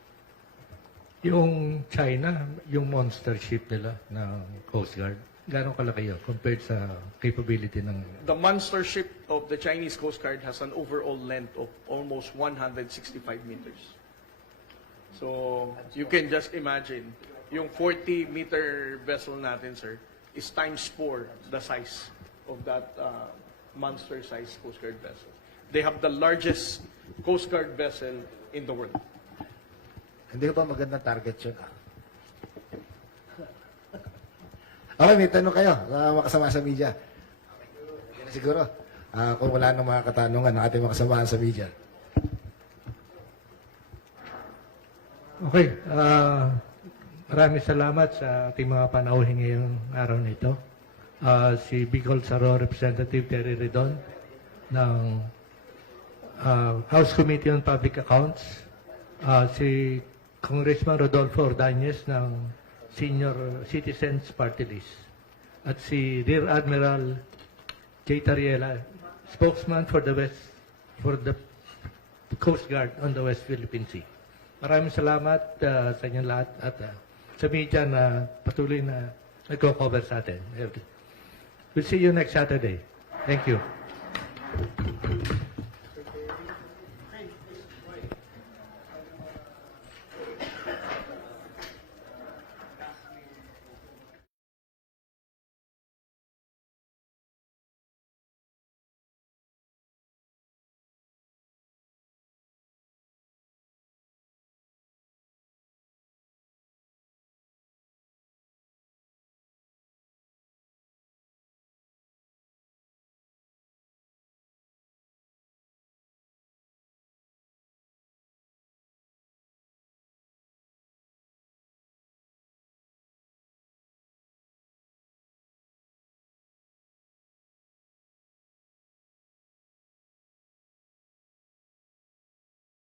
Yung China, yung monster ship nila ng Coast Guard, gano'ng kalaki yun compared sa capability ng... The monster ship of the Chinese Coast Guard has an overall length of almost 165 meters. So, you can just imagine, yung 40-meter vessel natin, sir, is times 4 the size of that monster-sized Coast Guard vessel. They have the largest Coast Guard vessel in the world. Hindi ba magandang target yun? Okay, may tanong kayo, makasama sa media. Yan na siguro. Kung wala nang mga katanungan ng ating makasamahan sa media. Okay, maraming salamat sa ating mga panauhin ngayong araw na ito. Si Bicol Saro Representative Terry Redon ng House Committee on Public Accounts, si Congressman Rodolfo Ordonez ng Senior Citizens Party List, at si Rear Admiral J. Tariela, spokesman for the Coast Guard on the West Philippine Sea. Maraming salamat sa inyong lahat at sa media na patuloy na nagko-cover sa atin. We'll see you next Saturday. Thank you.